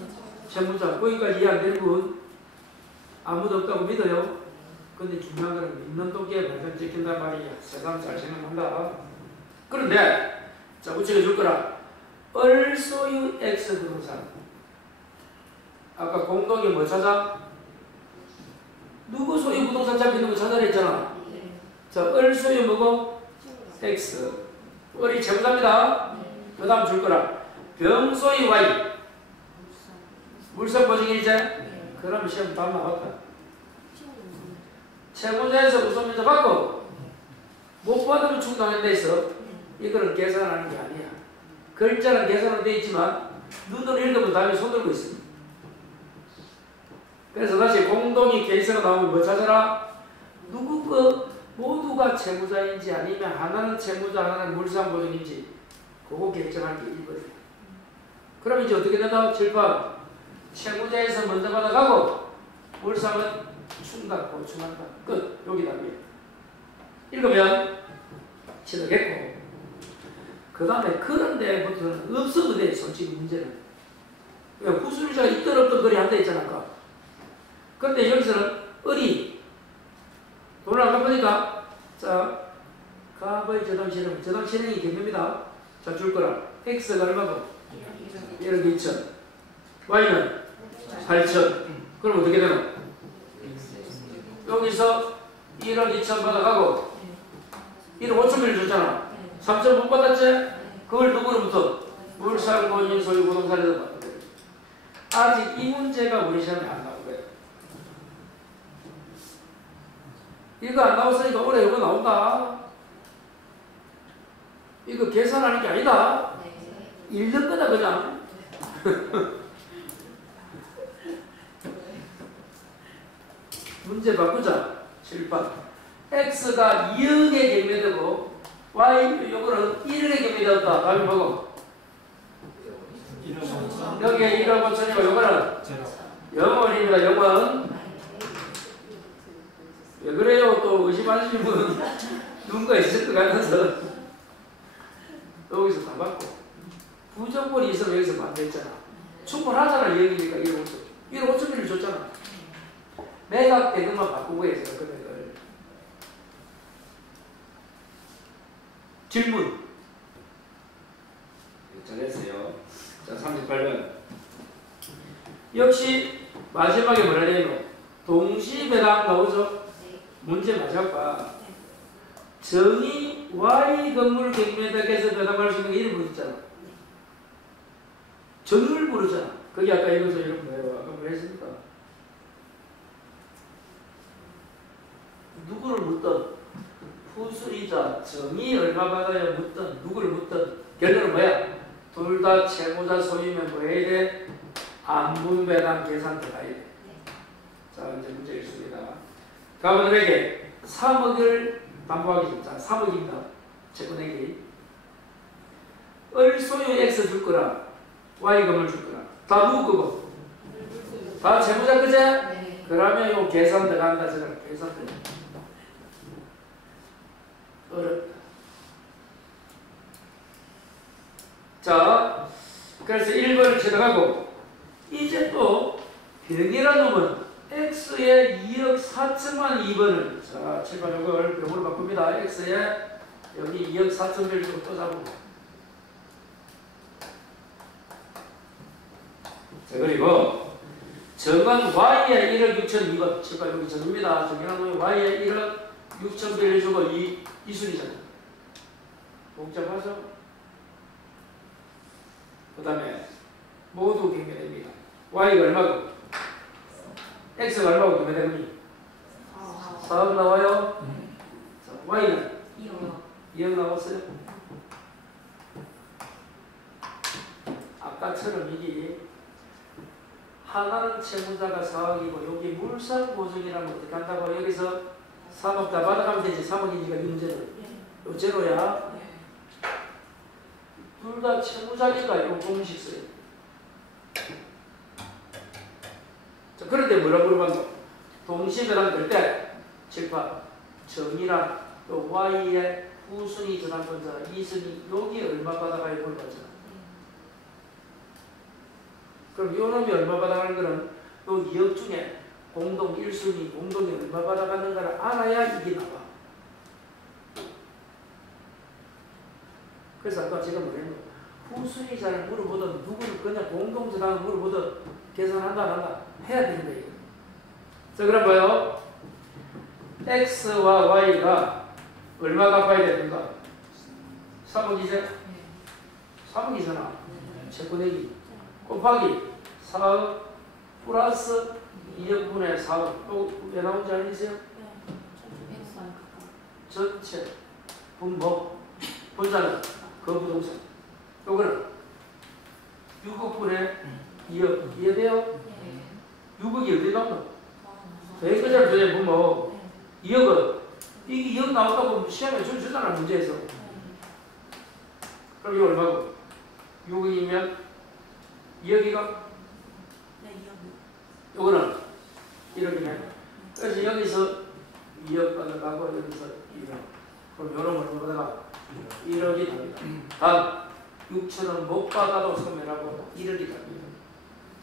채무자. 거기까지 이해 안 되는 분 아무도 없다고 믿어요. 근데 중요한 건 믿는 도끼에 발전 찍힌단 말이야. 세상 잘 생각한다. 그런데 자, 우측에 줄 거라. 얼소유 X 부동산. 아까 공동이 뭐 찾아? 누구 소유 부동산 잡히는 거 찾아라 했잖아. 자, 얼소유 뭐고? X. 얼이 채무자입니다. 그 다음 줄 거라. 병소유 Y. 물상 보증일제? 그러면 시험 답 나왔다. 채무자에서 우선면제 받고 못 받으면 충당한 데 있어. 이거는 계산하는 게 아니야. 글자는 계산으로 되어 있지만 눈으로 읽으면 답이 손들고 있어. 그래서 다시 공동이 케이스가 나오면 뭐 찾아라? 누구 거 모두가 채무자인지 아니면 하나는 채무자 하나는 물상보증인지 그거 결정할 게 1번이야. 그럼 이제 어떻게 된다? 7, 8 채무자에서 먼저 받아가고 물상은 충당 보충한다. 끝. 여기 답이에요. 읽으면 지도겠고 그 다음에 그런 데부터는 없어도 돼. 솔직히 문제는 후순위자가 있던 없던 거리 한다 있잖아. 아까. 그런데 여기서는 을이 돈을 안 갚으니까 자 갑의 저당신행이 개념입니다. 자, 줄 거라. X가 얼마고? 1억 2천. Y는 8천. 그럼 어떻게 되나? 여기서 1억 2천 받아가고 1억 5천을 줬잖아. 3천 못 받았지? 그걸 누구로부터? 물상본인 소유 부동산에서 받는다. 아직 이 문제가 우리 시험에 안 나온 거예요. 이거 안 나왔으니까 올해 이거 나온다. 이거 계산하는 게 아니다. 읽는 거다 그냥. 문제 바꾸자. 7, 8 X가 2억에 개매되고 Y 요거는 1억에 개매되었다. 답이 뭐고? 여기에 1억 5천이고 요거는 0원입니다. 0원. 왜 그래요? 또 의심하시는 분은 누군가 있을 것 같아서 여기서 다 받고 부정본이 있으면 여기서 만들었잖아. 충분하잖아. 여기니까 1억 5천. 1억 5천을 줬잖아. 매각 대금만 바꾸고 해서 금액을. 질문. 잘했어요. 자, 자, 38번. 역시 마지막에 뭐라 해요? 동시배당 나오죠? 네. 문제 마지막과 정의 Y 건물 객매덕에서 배당할 수 있는 게 이름 부르잖아. 정의를 부르잖아. 거기 아까 이거서 이름 뭐예요? 아까 뭐 했습니까? 누구를 묻든 후수이자 정의 얼마 받아야 묻든 누구를 묻든 결론은 뭐야? 둘 다 채무자 소유면 뭐 해야 돼? 안분배당 계산 들어가야 돼. 자, 이제 문제 있습니다. 가분들에게 3억을 담보하기 좀. 자, 3억입니다. 채권액이. 을 소유 X 줄 거라. Y 금을 줄 거라. 다 누구 거고? 다 채무자 그제? 네. 그러면 요 계산 들어간다. 저는 계산 들어간다. 어렵다. 자, 그래서 1번을 쳐나가고 이제 또 병이라는 놈은 X에 2억 4천만 2번을 자, 7번 이걸 병으로 바꿉니다. X에 여기 2억 4천을 주고 또 잡고 자, 그리고 정한 Y에 1억 6천 2번 7번 여기 정입니다. 정한 놈이 Y에 1억 6천 배를 주고 이순이잖아요. 복잡하죠? 그 다음에 모두 경계됩니다. Y가 얼마고? X가 얼마고 경계됩니까? 4억 나와요. 자, Y는 2억 나왔어요. 아까처럼 이게 하나는 채무자가 4억이고 여기 물상보증이라면 어떻게 한다고? 여기서 3억 다 받아가면 되지. 3억이니까 이 문제는 요 제로야. 둘 다 채무자니까 이거 공식 써요. 자, 그런데 뭐라 물어봤노? 동시배당 될 때 7, 8 정의랑 또 Y의 후순위 전환권자 2순위 여기 얼마 받아가야 물어봤잖아. 그럼 요 놈이 얼마 받아가는 거는 요 2억 중에 공동 1순위 공동이 얼마 받아가는가를 알아야 이게 나와. 그래서 아까 제가 뭐랬노? 후순위자를 물어보든 누구를 그냥 공동전환을 물어보든 계산한다 안 한다 해야 되는 거예요. 자, 그럼 봐요. X와 Y가 얼마 갚아야 되는가? 3억이죠? 3억이잖아. 채권액이 곱하기 4억 플러스 2억분의 4억 또 왜 나온지 알겠어요? 전체 분모 분자는 그 부동산 요거는 6억분의 2억 이해돼요? 6억이 어디 나오노? 대거자를 도저히 분모 2억은 이게 2억 나왔다고 시험에 주잖아 문제에서. 그럼 이거 얼마고? 6억이면 2억이가? 요거는 1억이네. 그래서 여기서 2억 받아가고 여기서 1억. 그럼 요런 걸 받아가 1억이 답니다. 단 6천원 못 받아도 소멸하고 1억이 답니다.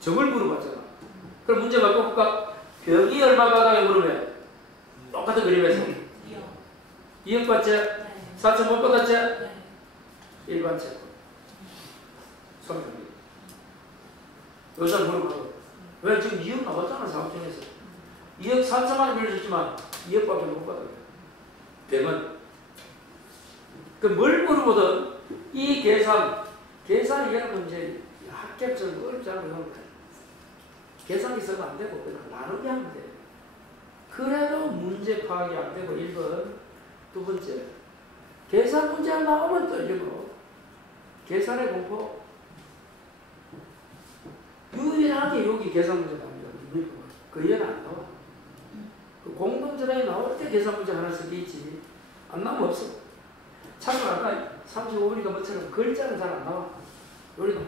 저걸 물어봤잖아. 그럼 문제 바꿔볼까? 병이 얼마 받아요 물으면 똑같은 그림에서 2억 받지? 4천 못 받았지? 일반 채권 소멸합니다. 여기서 물어봐도 왜 지금 2억 나왔잖아 사업 중에서 2억 4천만 원 빌려줬지만 2억밖에 못 받아요. 병은 그 뭘 물어보든 이 계산이 여러분 이제 합격적으로 어렵지 않은 거 계산기 쓰면 안 되고 그냥 나누기 하면 돼. 그래도 문제 파악이 안 되고 1번. 두 번째 계산 문제가 나오면 떨리고 계산의 공포 유일하게 여기 계산 문제 나옵니다. 그 이해는 안 나와. 그 공동전환이 나올 때 계산 문제 하나 쓰기 있지 안 나오면 없어. 참고로 아까 35번이니까 뭐처럼 글자는 잘 안 나와. 요리도.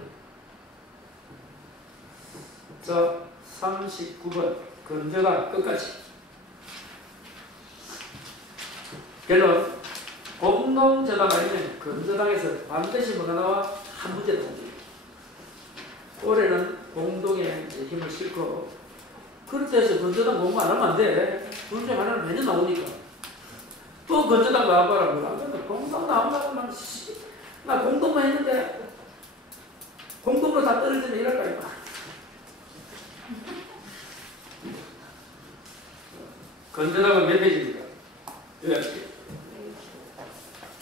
자, 39번 건조당 끝까지. 결론 공동저당 아니면 건조당에서 반드시 뭐가 나와? 한 문제 나옵니다. 올해는 공동에 힘을 싣고 그렇다 해서 건조당 공부 안 하면 안 돼. 둘 중에 하나는 매년 나오니까. 또 건조당 나와봐라. 공동 나온다고 나 공동만 했는데 공동으로 다 다 떨어지면 이럴까 이거. 건전하고 몇 페이지입니까? 왜?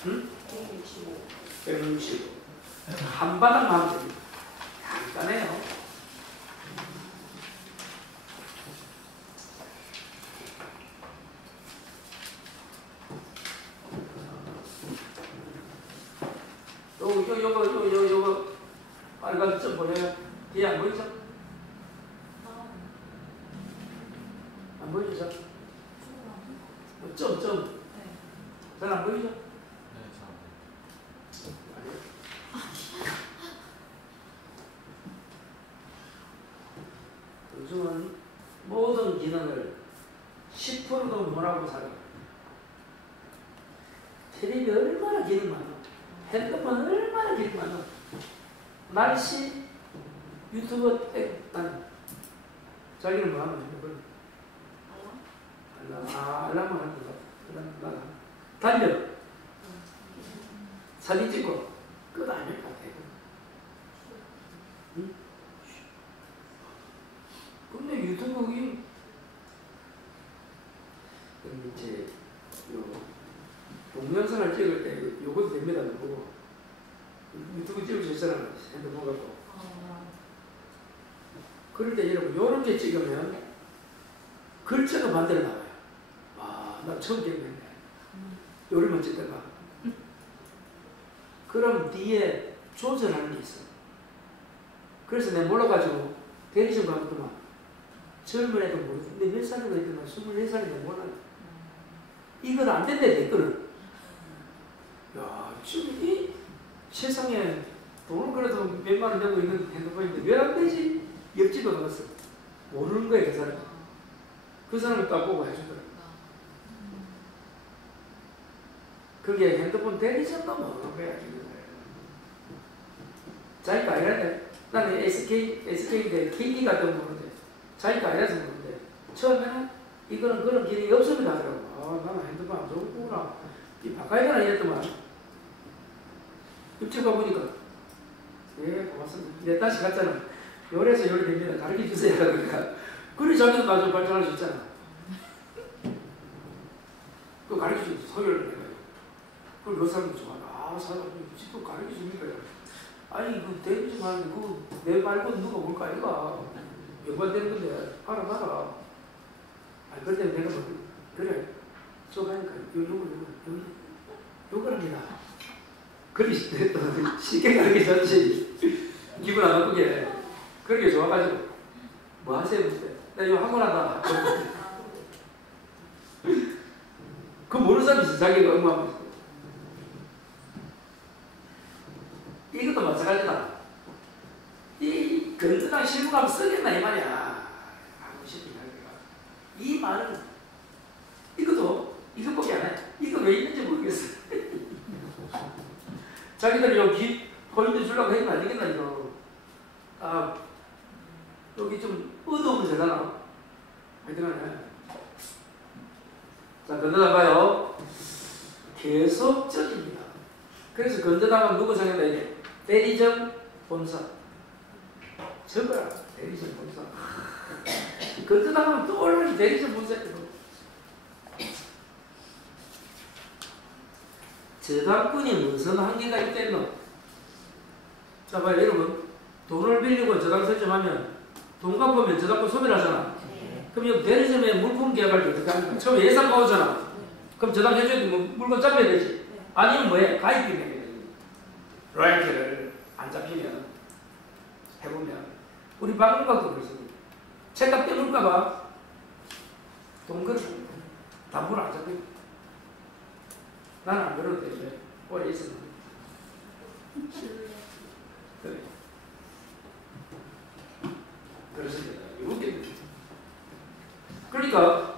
응? 165. 한 바닥만 하면 됩니다. 간단해요. 요거 빨간 점 보여요? 뒤에 안 보이죠? 안 보이죠? 점. 잘 안 보이죠? 요즘은 모든 기능을 10%도 못하고 살아요. 텔레비 얼마나 기능 많아. 핸드폰 얼마나 기능 많아. 날씨, 유튜브 딱 자기는 뭐 하면 핸드폰? 알람만 하는 거 같아. 달려. 사진 찍고 끝 아닐 것 같아. 응? 근데 유튜브이 이제 요 동영상을 찍을 때 요것도 됩니다. 보고 유튜브 찍을 수 있잖아. 핸드폰 갖고. 그럴 때 여러분 요런 게 찍으면 글자가 반대로 나와요. 와, 나 처음 찍겠네. 요리만 찍다가. 그럼 뒤에 조절하는 게 있어. 그래서 내가 몰라가지고 대리점 가봤더만 젊은 애도 모르겠어. 근데 몇 살이고 했더만 24살인데 몰라. 이건 안 된대, 댓글을. 야, 지금 이 세상에 돈을 그래도 몇만 원 내고 있는 핸드폰인데 왜 안 되지? 옆집에 가봤어. 모르는 거야, 그 사람. 그 사람을 딱 보고 해주더라. 그게 핸드폰 대리점도 모르는 거야, 지금. 자기가 아니라네. 나는 SK인데 KT 같은 거 모르는데 자기가 아니라서 모르는데 처음에는 이거는 그런 기능이 없습니다 하더라고. 아, 나는 핸드폰 안 좋구나. 이 바꿔야 되나 이랬더만 옆집 가보니까 예, 고맙습니다. 내가 다시 갔잖아. 요래서 요리 됩니다. 가르쳐 주세요. 그러니까 그래 자기도 나중에 발전할 수 있잖아. 또 가르쳐 주고 서열을 해요. 그걸 몇 사람도 좋아하나. 아, 사람이 직접 가르쳐 줍니까? 아니, 그 대리점 하는데 내 말고 누가 뭘 거 아니가. 연관되는 건데 알아봐라. 아니, 그럴 때 내가 뭐 그래. 수업하니까 요거랍니다. 그리 쉽게 가르쳐줬지. 기분 안 나쁘게. 그렇게 좋아가지고 뭐 하세요? 나 이거 학원 하다. 그 모르는 사람이 있어. 자기가 응모하고 있어. 이것도 마찬가지다. 이 건전한 실무감 쓰겠나 이 말이야. 하고 싶은 이야기가. 이 말은 이것밖에 안 해. 이거 왜 있는지 모르겠어. 자기들이 여기 포인트 주려고 했는 거 아니겠나 이거. 아, 여기 좀 어두우면 되잖아. 하여튼간에. 자, 건전한 봐요. 계속적입니다. 그래서 건전함은 누구 생각나 이게? 대리점 본사. 저거야. 대리점 본사. 건전함은 떠올리는 대리점 본사거든. 저당권이 무슨 한계가 있겠노? 자, 봐요, 여러분. 돈을 빌리고 저당 설정하면 돈 갚으면 저당권 소멸하잖아. 그럼 여기 대리점에 물품 개발 때 어떻게 합니까? 처음에 예산 나오잖아. 그럼 저당 해줘야 돼. 뭐 물건 잡아야 되지. 아니면 뭐해? 가입비 내야 돼. 로얄티를 안 잡히면 해보면 우리 방문각도 그렇습니다. 책값 떼물까봐 돈 걸어 담보를 안 잡혀. 나는 안 그러도 되는데 오래 있었는데. 그래. 그렇습니다. 웃깁니다. 그러니까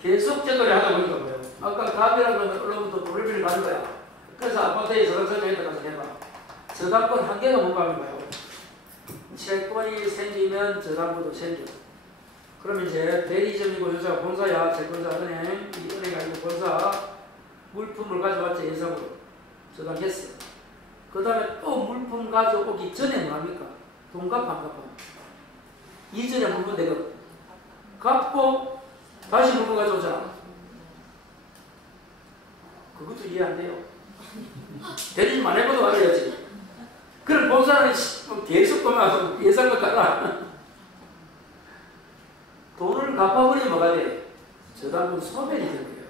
계속 제거리 하다 보니까 뭐예요? 아까 가비라고 하면 언론부터 돈을 빌려 가는 거야. 그래서 아파트에 저당 설정했다 가서 해봐. 저당권 한계가 뭔가 하는 거예요. 채권이 생기면 저당권도 생겨. 그러면 이제 대리점이고 여자가 본사야. 채권자 은행, 이 은행이 아니고 본사. 물품을 가져왔지 예상으로. 저당했어. 그 다음에 또 물품 가져오기 전에 뭐합니까? 돈 갚아 안 갚아? 이전에 물건 내가 갚고 다시 물건 가져오잖아. 그것도 이해 안 돼요. 대리점 안 해봐도 알아야지. 그럼 본사는 계속 보면 예상을 깔아. 돈을 갚아버리면 뭐가 돼? 저당은 소멸이 되는 거예요.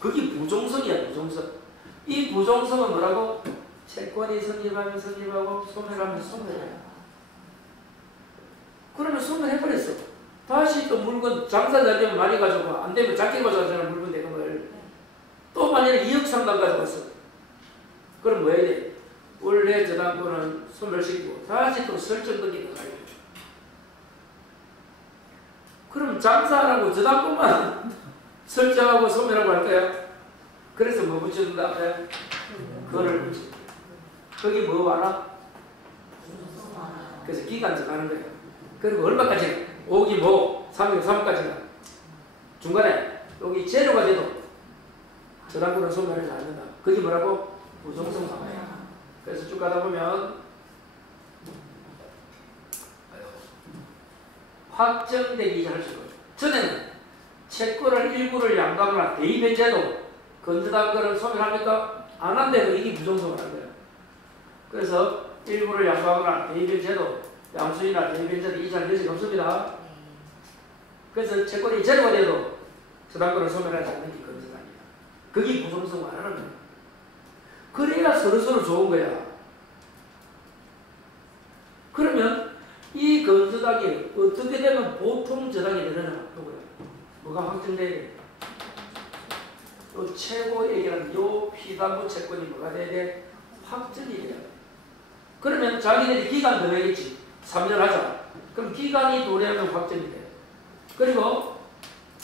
그게 부종성이야, 부종성. 이 부종성은 뭐라고? 채권이 성립하면 성립하고 소멸하면 소멸해요. 그러면 소멸해버렸어. 다시 또 물건 장사 잘 되면 많이 가져가. 안 되면 작게 가져가잖아, 물건 대금을. 또 만약에 2억 상당 가져갔어. 그럼 뭐 해야 돼? 원래 저당권은 소멸시키고 다시 또 설정등기 가야 돼. 그럼 장사하라고 저당권만 설정하고 소멸하고 할까요? 그래서 뭐 붙여준다 앞에? 그거를 붙여. 거기 뭐 알아? 그래서 기간 정하는 거예요. 그리고 얼마까지? 5기 뭐 3기 3까지가 중간에 여기 제로가 돼도 저당권은 소멸하지 않는다. 그게 뭐라고? 부종성 상황이야. 그래서 쭉 가다 보면 확정되기 할 수가 있어요. 전에는 채권을 일부를 양도하거나 대입해제도 건조당권을 소멸합니까? 안 한데도 이게 부종성을 한 거예요. 그래서 일부를 양도하거나 대입해제도 양수이나 대입해제도 이전할 여지가 없습니다. 그래서 채권이 제로가 돼도 저당권을 소멸하지 않는 게 건조당이에요. 그게 부종성을 안 하는 거예요. 그래야 서로서로 좋은 거야. 그러면 이 건조당이 어떻게 되면 보통 저당이 되느냐? 뭐가 확정돼야 돼? 요 최고액이라는 요 피담보 채권이 뭐가 돼야 돼? 확정이 돼야 돼. 그러면 자기들이 기간 더 해야겠지. 3년 하자. 그럼 기간이 도래하면 확정이 돼. 그리고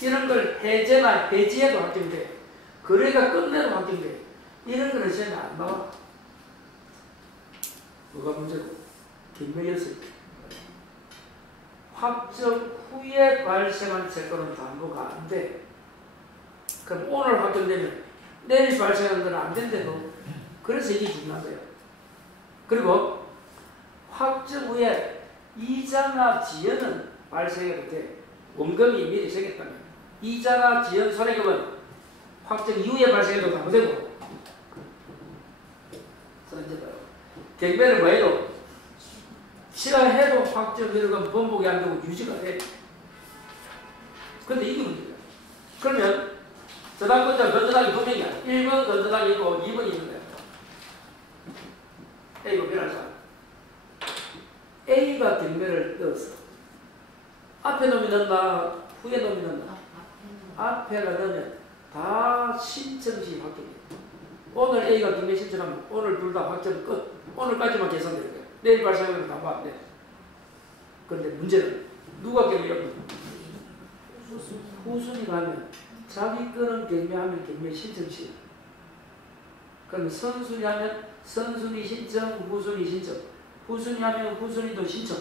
이런 걸 해제나 해지해도 확정이 돼. 거래가 끝내도 확정이 돼. 이런 거는 시험에 안 나와. 뭐가 문제고? 김명이었을 때. 확정 후에 발생한 채권은 담보가 안 돼. 그럼 오늘 확정되면 내일 발생한 건 안 된대도. 그래서 이게 중요한 거예요. 그리고 확정 후에 이자나 지연은 발생해도 돼. 원금이 미리 생겼다면. 이자나 지연 손해금은 확정 이후에 발생해도 담보되고. 경매를 뭐 해도 취하해도 확정 효력은 번복이 안 되고 유지가 돼. 근데 이게 문제야. 그러면 저당권자 건조당이 두 명이야. 1번 건조당이 있고 2번이 있는 거야. A가 변할 사람. A가 경매를 넣었어. 앞에 놈이 넣나 후에 놈이 넣나? 앞에가 넣으면 다 신청시 확정이야. 오늘 A가 경매 신청하면 오늘 둘 다 확정 끝. 오늘까지만 계산되는 거야. 내일 발생하면 담보 안 돼. 그런데 문제는 누가 경매하면 후순위 가면 자기 거는 경매하면 경매 신청시. 그럼 선순위 하면 선순위 신청, 후순위 신청. 후순위 하면 후순위도 신청.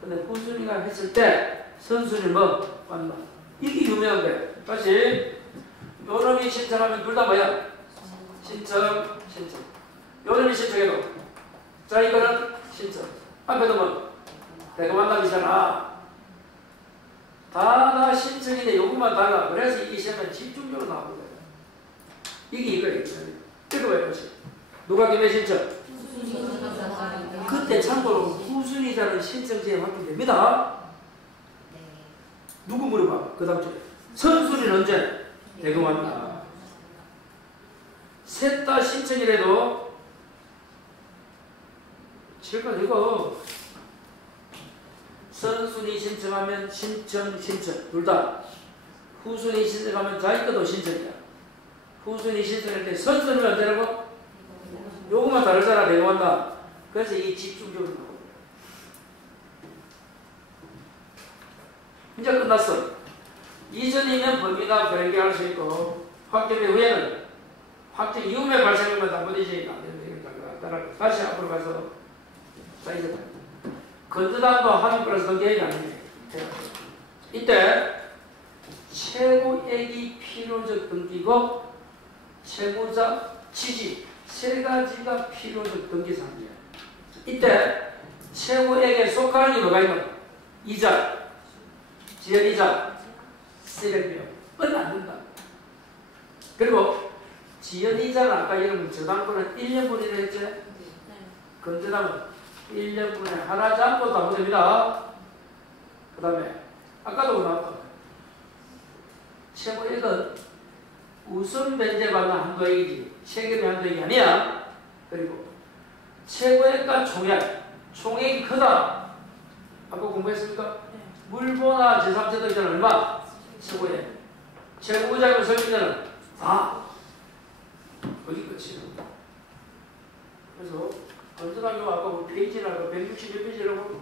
근데 후순위가 했을 때 선순위 뭐 맞나? 이게 유명한 거야. 다시 요놈이 신청하면 둘 다 뭐야? 신청, 신청. 요놈이 신청해도 자기 거는 신청. 앞에도 뭐 대금한답이잖아. 다 신청인데 요것만 달라. 그래서 이게 시험에 집중적으로 나오는 거야. 이게 이거예요. 읽어봐야지. 누가 경매 신청? 그때 참고로 후순위자는 신청지에 확정됩니다. 누구 물어봐? 그 다음 주에. 선순위는 언제? 대금한다. 셋 다 신청이라도 실컷 이거 선순위 신청하면 신청 둘 다. 후순위 신청하면 자기 것도 신청이야. 후순위 신청할 때 선순위가 언제라고? 요것만 다르잖아. 대금한다. 그래서 이 집중적으로 나오는 거야. 이제 끝났어. 이전이면 범위나 변경할 수 있고 확정 후에는 확정 이후에 발생한 건 담보되지 안 되니까 다시 앞으로 가서 자 이제 건조당도 합의 플러스 등기액이 아니에요. 이때 최고액이 필요적 등기고 채무자 취지 세 가지가 필요적 등기사항이에요. 하는 게 뭐가 있노? 이자, 지연이자, 세력비용. 얼마 안 된다. 그리고 지연이자는 아까 여러분 저당분은 1년분이라 했죠? 건저당은 1년분에 하나지 않고 다 됩니다. 그 다음에 아까도 나왔다. 최고액은 우선 변제받는 한도액이지 세금의 한도액이 아니야. 그리고 최고액과 총액이 크다. 아까 공부했습니까? 물보나 제3세대자는 얼마? 최고액. 최고자금 설명자는 4. 거기 끝이에요. 그래서 건전하게 아까 뭐 페이지라고 160페이지라고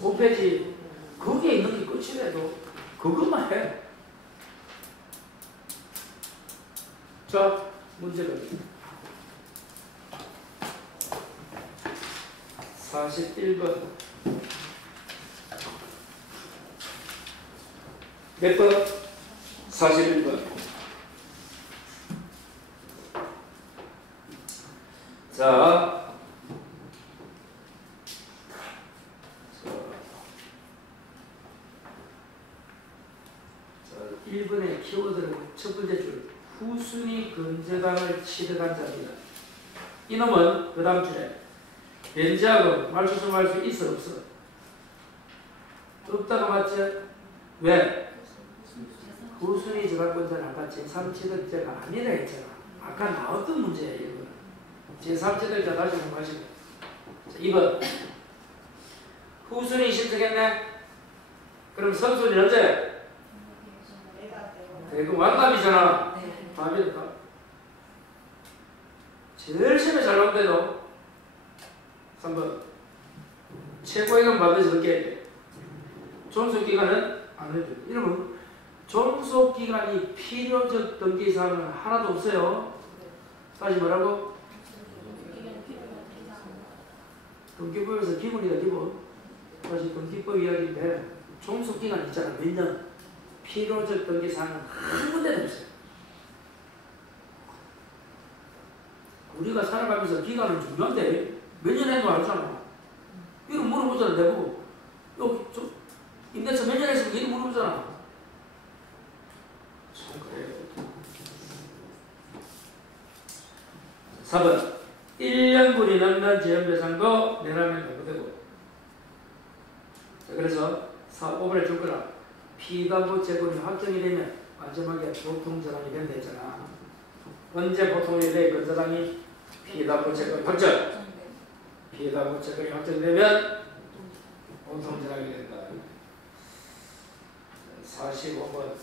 5페이지 거기에 있는 게 끝이래도 그것만 해. 자, 문제는 41번 몇 번? 41번. 자, 1번의 키워드는 첫 번째 줄 후순위 건재당을 취득한 자입니다. 이놈은 그 다음 줄에 변제하고 말소서 할 수 있어 없어? 없다가 맞지? 왜? 후순위 저당권자는 아까 제3취득자가 아니라 했잖아. 아까 나왔던 문제야 이거는. 제3취득자 다시 공부하시고. 자, 2번 후순위 신청했네? 그럼 선순위는 언제? 대금 완납이잖아. 답이니까. 제일 처음에 잘 나온대도 3번 최고액은 반드시 넣게 돼. 존속기간은 안 해줘. 여러분 존속기간이 필요적 등기사항은 하나도 없어요. 다시 뭐라고? 등기부에서 기본이다 기본. 다시 등기법 이야기인데 존속기간 있잖아. 몇 년. 필요적 등기사항은 한 군데도 없어요. 우리가 살아가면서 기간은 중요한데 몇 년 해도 알잖아. 이거 물어보잖아. 내보고 여기 임대차 몇 년 했으면 이거 물어보잖아. 참 그래요. 4번 1년분이 넘는 지연배상도 내라면 배부되고. 자, 그래서 5번에 줄 거라. 피담보 채권이 확정이 되면 마지막에 보통저당이 된다 했잖아. 언제 보통이 돼? 건저당이 피담보 채권이 확정. 피담보 채권이 확정되면 보통저당이 된다. 45번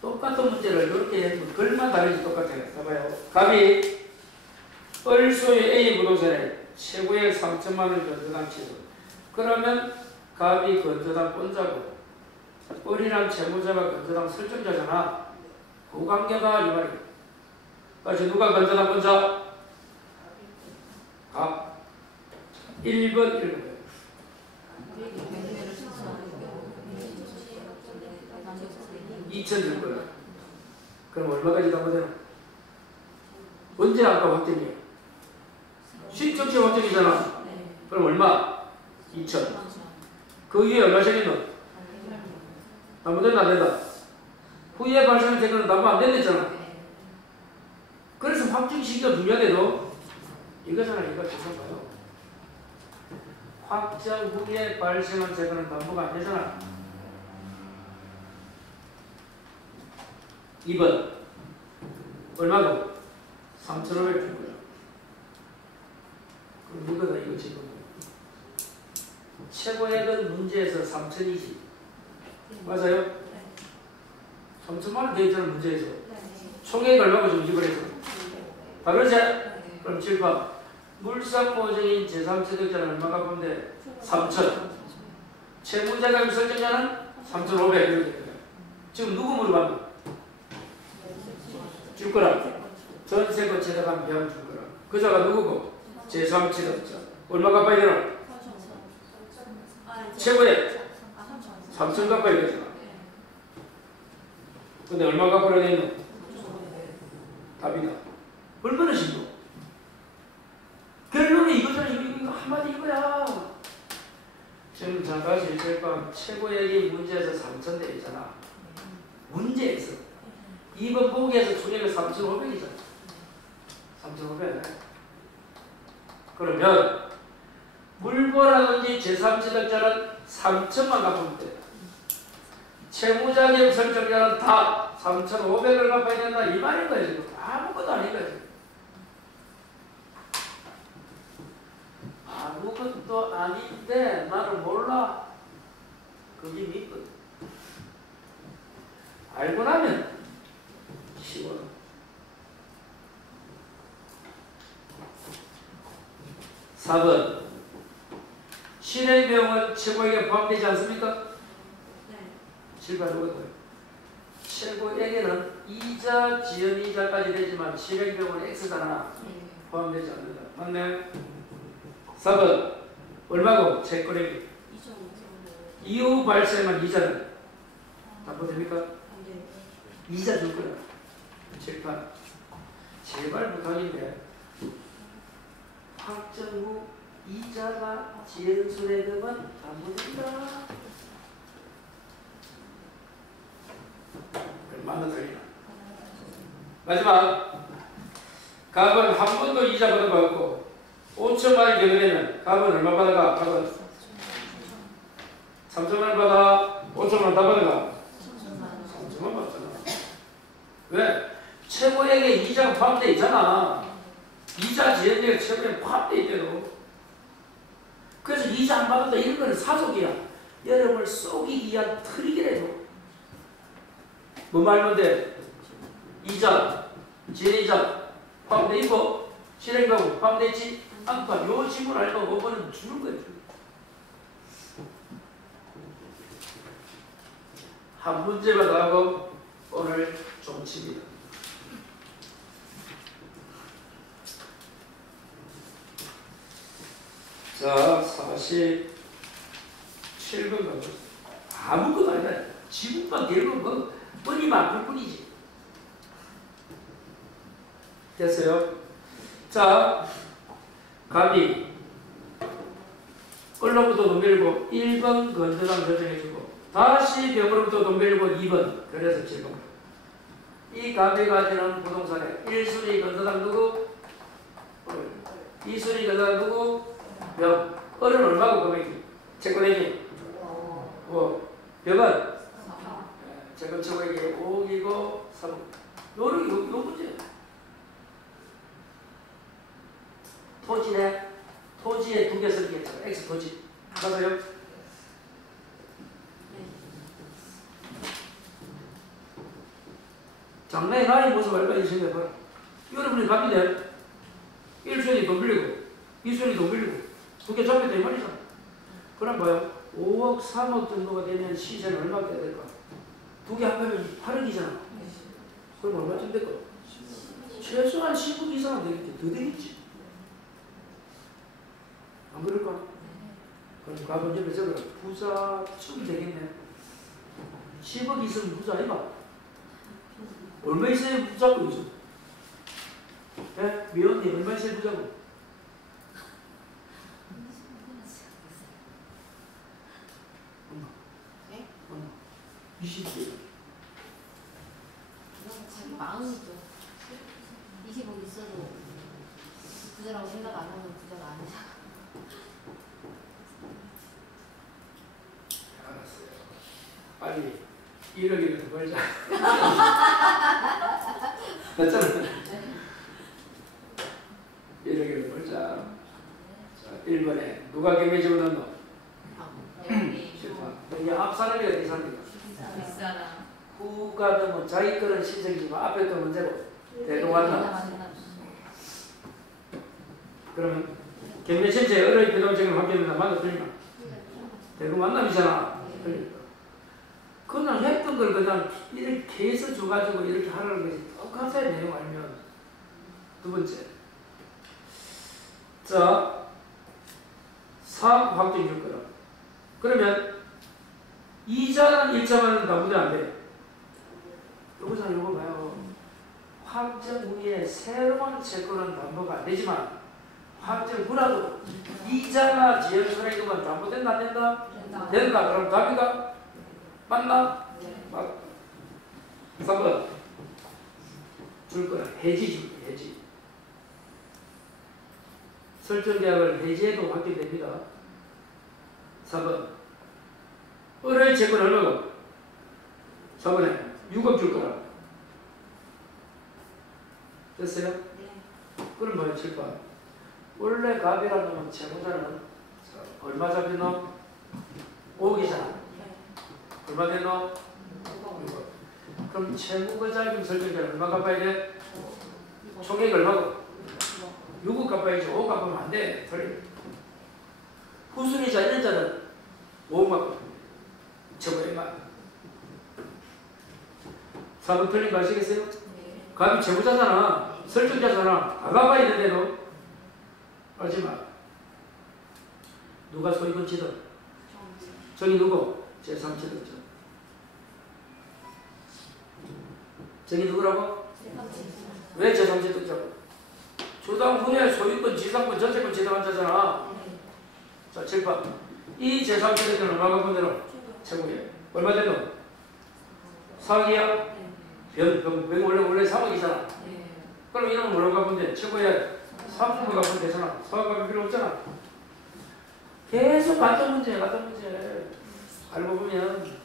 똑같은 문제를 이렇게 해서 글만 다르지 똑같아요. 봐봐요. 갑이 을소유 A 부동산에 최고액 3천만 원 건저당 취득. 그러면 갑이 건저당 권자고 을이란 채무자가 건저당 설정자잖아. 그 관계가 이 말이야. 그래서 누가 건저당 권자? 갑. 1번 1번. (2천) 줄 거야. 그럼 얼마까지 담아되나? 언제 아까 확정이야? 신청시 확정이잖아. 그럼 얼마? 2천. 그 위에 얼마씩 있노? 담보된다 안 된다? 후에 발생한 재산은 담보 안 된댔잖아. 그래서 확정 시기가 중요한데도 이거잖아. 이거 죄송해요. 확정 후에 발생한 재산은 담보가 안 되잖아. 2번 얼마고? 3,500 줄 거야. 그럼 이거다 이거 지금 최고액은 문제에서 3,000이지 맞아요? 3,000만 원 돼 있잖아 문제에서. 총액 얼마고 정집을 해서 다 그렇지? 그럼 7번 물상보증인 제3취득자는 얼마가 보는데 3,000. 채무자가 설정자는 3,500. 지금 누구 물어봤나? 줄 거라. 전세권 채택한 비용 줄 거라. 그자가 누구고? 제3취득자. 얼마 갚아야 되나? 최고액 3,000 갚아야 되잖아. 근데 얼마 갚으려 돼 있노? 답이다. 얼마나 신고? 다시 제빵 최고액이 문제에서 3,000 돼 있잖아. 문제에서 2번 보기에서 총액이 3,500이잖아. 3,500. 그러면 물보라든지 제3지적자는 3,000만 갚으면 돼. 채무자금 설정자는 다 3,500을 갚아야 된다 이 말인 거야 지금. 아무것도 아닌 거야 지금. 아무것도 아닌데 나를 몰라. 그게 믿거든. 알고 나면 쉬워. 4번 실행비용은 최고액에 포함되지 않습니까? 네. 7번이거든요. 최고액에는 이자, 지연이자까지 되지만 실행비용은 X잖아. 포함되지 않는다. 맞네? 4번 얼마고? 채권액이 이후 발생한 이자는 납부됩니까? 이자 줄 거야. 7, 8 제발 부탁인데 확정 후 이자가 지연손해 되면 납부된다. 얼마나 달리나. 마지막 갑은 한 번도 이자 받은 거 없고 5천만 원이 경매되면 갑은 얼마 받아가? 갑은 3천만 원 받아? 5천만 원 다 받아가? 3천만 원 받잖아. 왜? 최고액에 이자가 포함되어 있잖아. 이자 지연료가 최고액에 포함되어 있대요. 그래서 이자 안 받는다 이런 거는 사족이야. 여러분을 속이기 위한 트릭이래요. 뭐 말면 돼? 이자, 지연이자 포함되어 있고 실행가구 포함되어 있지 않고 요 질문 알고 5번은 주는 거예요. 한 문제만 더 하고 오늘 종칩니다. 자, 47번 가보겠습니다. 아무것도 아니다. 지문만 되는 건 뻔히 막을 뿐이지. 됐어요? 자, 갑이 언로부터 돈 빌고 1번 건전함 결정해주고 다시 병으로부터 돈 빌고 2번 그래서 7번. 이 갑이 가지는 부동산에 1순위 건전함 누구? 2순위 건전함 누구? 병. 얼은 얼마고 금액이? 채권액이? 병은? 채권 채권액이 5억이고 3억. 요런 요 문제. 토지네. 토지에 두 개 설계했잖아. X 토지. 맞아요? 장래의 나의 모습 알까? 이 생각해봐라. 여러분이 갑니다. 1순위 돈 빌리고 2순위 돈 빌리고 두 개 잡혔다 이 말이잖아. 그럼 뭐야? 5억 3억 정도가 되면 시세는 얼마 돼야 될까? 두 개 합하면 8억이잖아. 그럼 얼마쯤 될까? 최소한 10억 이상은 되겠지. 더 되겠지. 안 그럴까? 그럼 가본 점에 적어라. 부자쯤 되겠네. 10억 있으면 부자 아니가? 얼마 있어야 부자고 있어? 예? 미연이 얼마 있어야 부자고? 네? 20개. 자기 마음이죠. 20억 있어도 부자라고 생각 안 하면 부자가 아니잖아. 알았어요. 빨리 1억이라도 벌자. 맞잖아. 1억이라도 벌자. 자, 1번에 누가 경매 집어넣노? 여기 앞 사람이 어디 삽니까? 윗사람. 후가 되면 자기 거는 신생지만 앞에 거 문제고 대금 왔나? 그러면 경매 전체에 어려운 비동생을 확인한다. 맞아 틀리나? 대금 만남이잖아. 그냥 했던 걸 그냥 이렇게 해서 줘가지고 이렇게 하라는 것이 똑같아요. 내용 알면. 두 번째. 자, 사업 확정 줄 거라. 그러면 이자는 일자만은 납부돼 안 돼. 요거잖아. 요거 봐요. 확정 후에 새로운 채권은 담보가 안 되지만 확정 후라도 이자나 지연손해금은 담보된다 안 된다? 된다. 그럼 답이가 맞나? 네. 맞. 3번 줄 거야. 해지 줄 거야. 해지. 설정 계약을 해지해도 확정됩니다. 4번 을의 채권 얼마고? 4번에 6억 줄 거라. 됐어요? 네. 그럼 뭐야? 7번 원래 갑이라는 놈은 채무자는 얼마 잡힌 놈? 5억이잖아. 얼마 된 놈? 6억. 그럼 채무가 자금 설정자는 얼마 갚아야 돼? 총액 얼마고? 6억 갚아야지. 5억 갚으면 안 돼. 틀려. 후순위자 1년자는 5억 갚고 채무액만. 4번 틀린 거 아시겠어요? 갑이 채무자잖아. 설정자잖아. 다 갚아야 되는데도 알지 마. 누가 소유권치든 저기 누구? 제3취득자. 저기 누구라고? 왜 제3취득자고? 주당 후에 소유권, 지상권, 전세권 지정한 자잖아. 자, 7번. 이 제3취득자는 얼마가 본대로? 채무에. 얼마 되노? 4억이야? 병 원래 3억이잖아. 그럼 이놈은 얼마가 본대? 최고에 3억가 보면 되잖아. 4억 갚을 필요 없잖아. 계속 같은 문제. 알고 보면.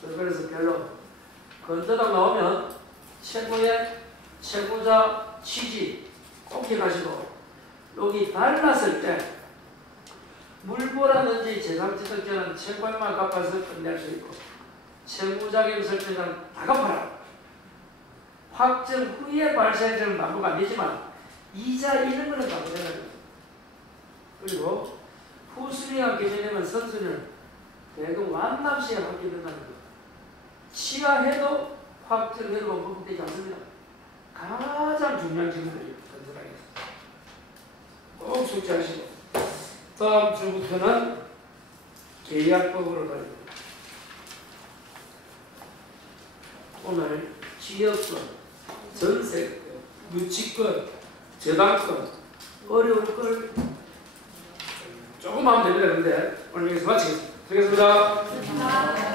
그래서 별로 건져다 나오면 최고의 채무자 취지 꼭 기억하시고 여기 달랐을 때 물보라든지 제3취득자는 채권만 갚아서 끝낼 수 있고 채무자금 설정자는 다 갚아라. 확정 후에 발생되는 납부가 안 되지만 이자 이런 거는 납부되는 거예요. 그리고 후순위가 개정되면 선순위는 대금 완납 시에 확정된다는 거예요. 취하해도 확정해도 반복되지 않습니다. 가장 중요한 질문이에요. 건설하기. 꼭 숙지하시고 다음 주부터는 계약법으로 가요. 오늘 취업권, 전세권, 유치권, 저당권 어려울 걸 조금 하면 됩니다. 그런데 오늘 여기서 마치겠습니다. 수고하셨습니다.